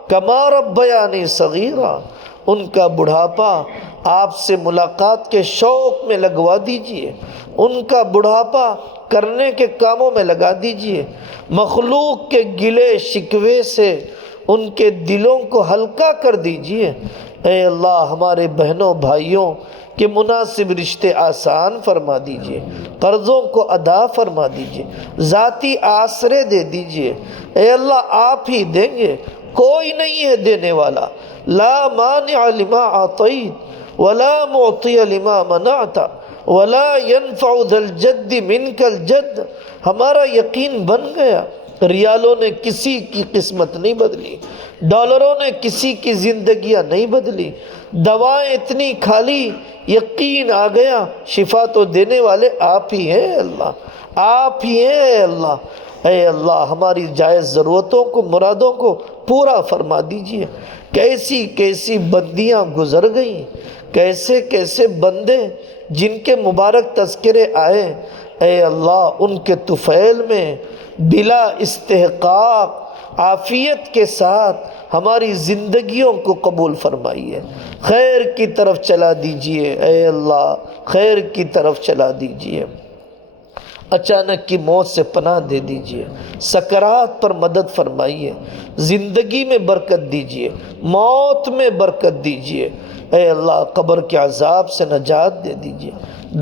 کما ربیانی صغیرا. ان کا بڑھاپا آپ سے ملاقات کے شوق میں لگوا دیجئے، ان کا بڑھاپا کرنے کے کاموں میں لگا دیجئے. مخلوق کے گلے شکوے سے ان کے دلوں کو ہلکا کر دیجئے. اے اللہ ہمارے بہنوں بھائیوں کے مناسب رشتے آسان فرما دیجئے، قرضوں کو ادا فرما دیجئے، ذاتی آسرے دے دیجئے. اے اللہ آپ ہی دیں گے، کوئی نہیں ہے دینے والا. لا مانع لما اعطیت ولا معطی لما منعت ولا ينفع ذا الجد منک الجد. ہمارا یقین بن گیا. ریالوں نے کسی کی قسمت نہیں بدلی، ڈالروں نے کسی کی زندگیاں نہیں بدلی. دوائیں اتنی کھالی، یقین آ گیا شفا تو دینے والے آپ ہی ہیں. اللہ آپ ہی ہیں. اے اللہ، اے اللہ ہماری جائز ضرورتوں کو، مرادوں کو پورا فرما دیجئے. کیسی کیسی بندیاں گزر گئیں، کیسے کیسے بندے جن کے مبارک تذکرے آئے. اے اللہ ان کے طفیل میں بلا استحقاق عافیت کے ساتھ ہماری زندگیوں کو قبول فرمائیے، خیر کی طرف چلا دیجئے. اے اللہ خیر کی طرف چلا دیجئے. اچانک کی موت سے پناہ دے دیجئے، سکرات پر مدد فرمائیے، زندگی میں برکت دیجئے، موت میں برکت دیجئے. اے اللہ قبر کے عذاب سے نجات دے دیجئے،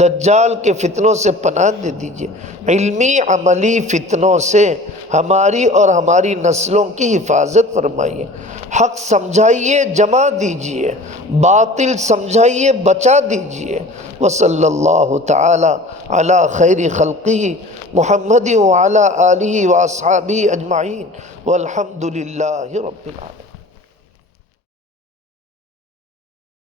دجال کے فتنوں سے پناہ دے دیجئے، علمی عملی فتنوں سے ہماری اور ہماری نسلوں کی حفاظت فرمائیے. حق سمجھائیے جمع دیجئے، باطل سمجھائیے بچا دیجئے. وصلی اللہ تعالی علی خیر خلقہ محمد وعلی آلہ واصحابہ اجمعین والحمد للہ رب العالمین.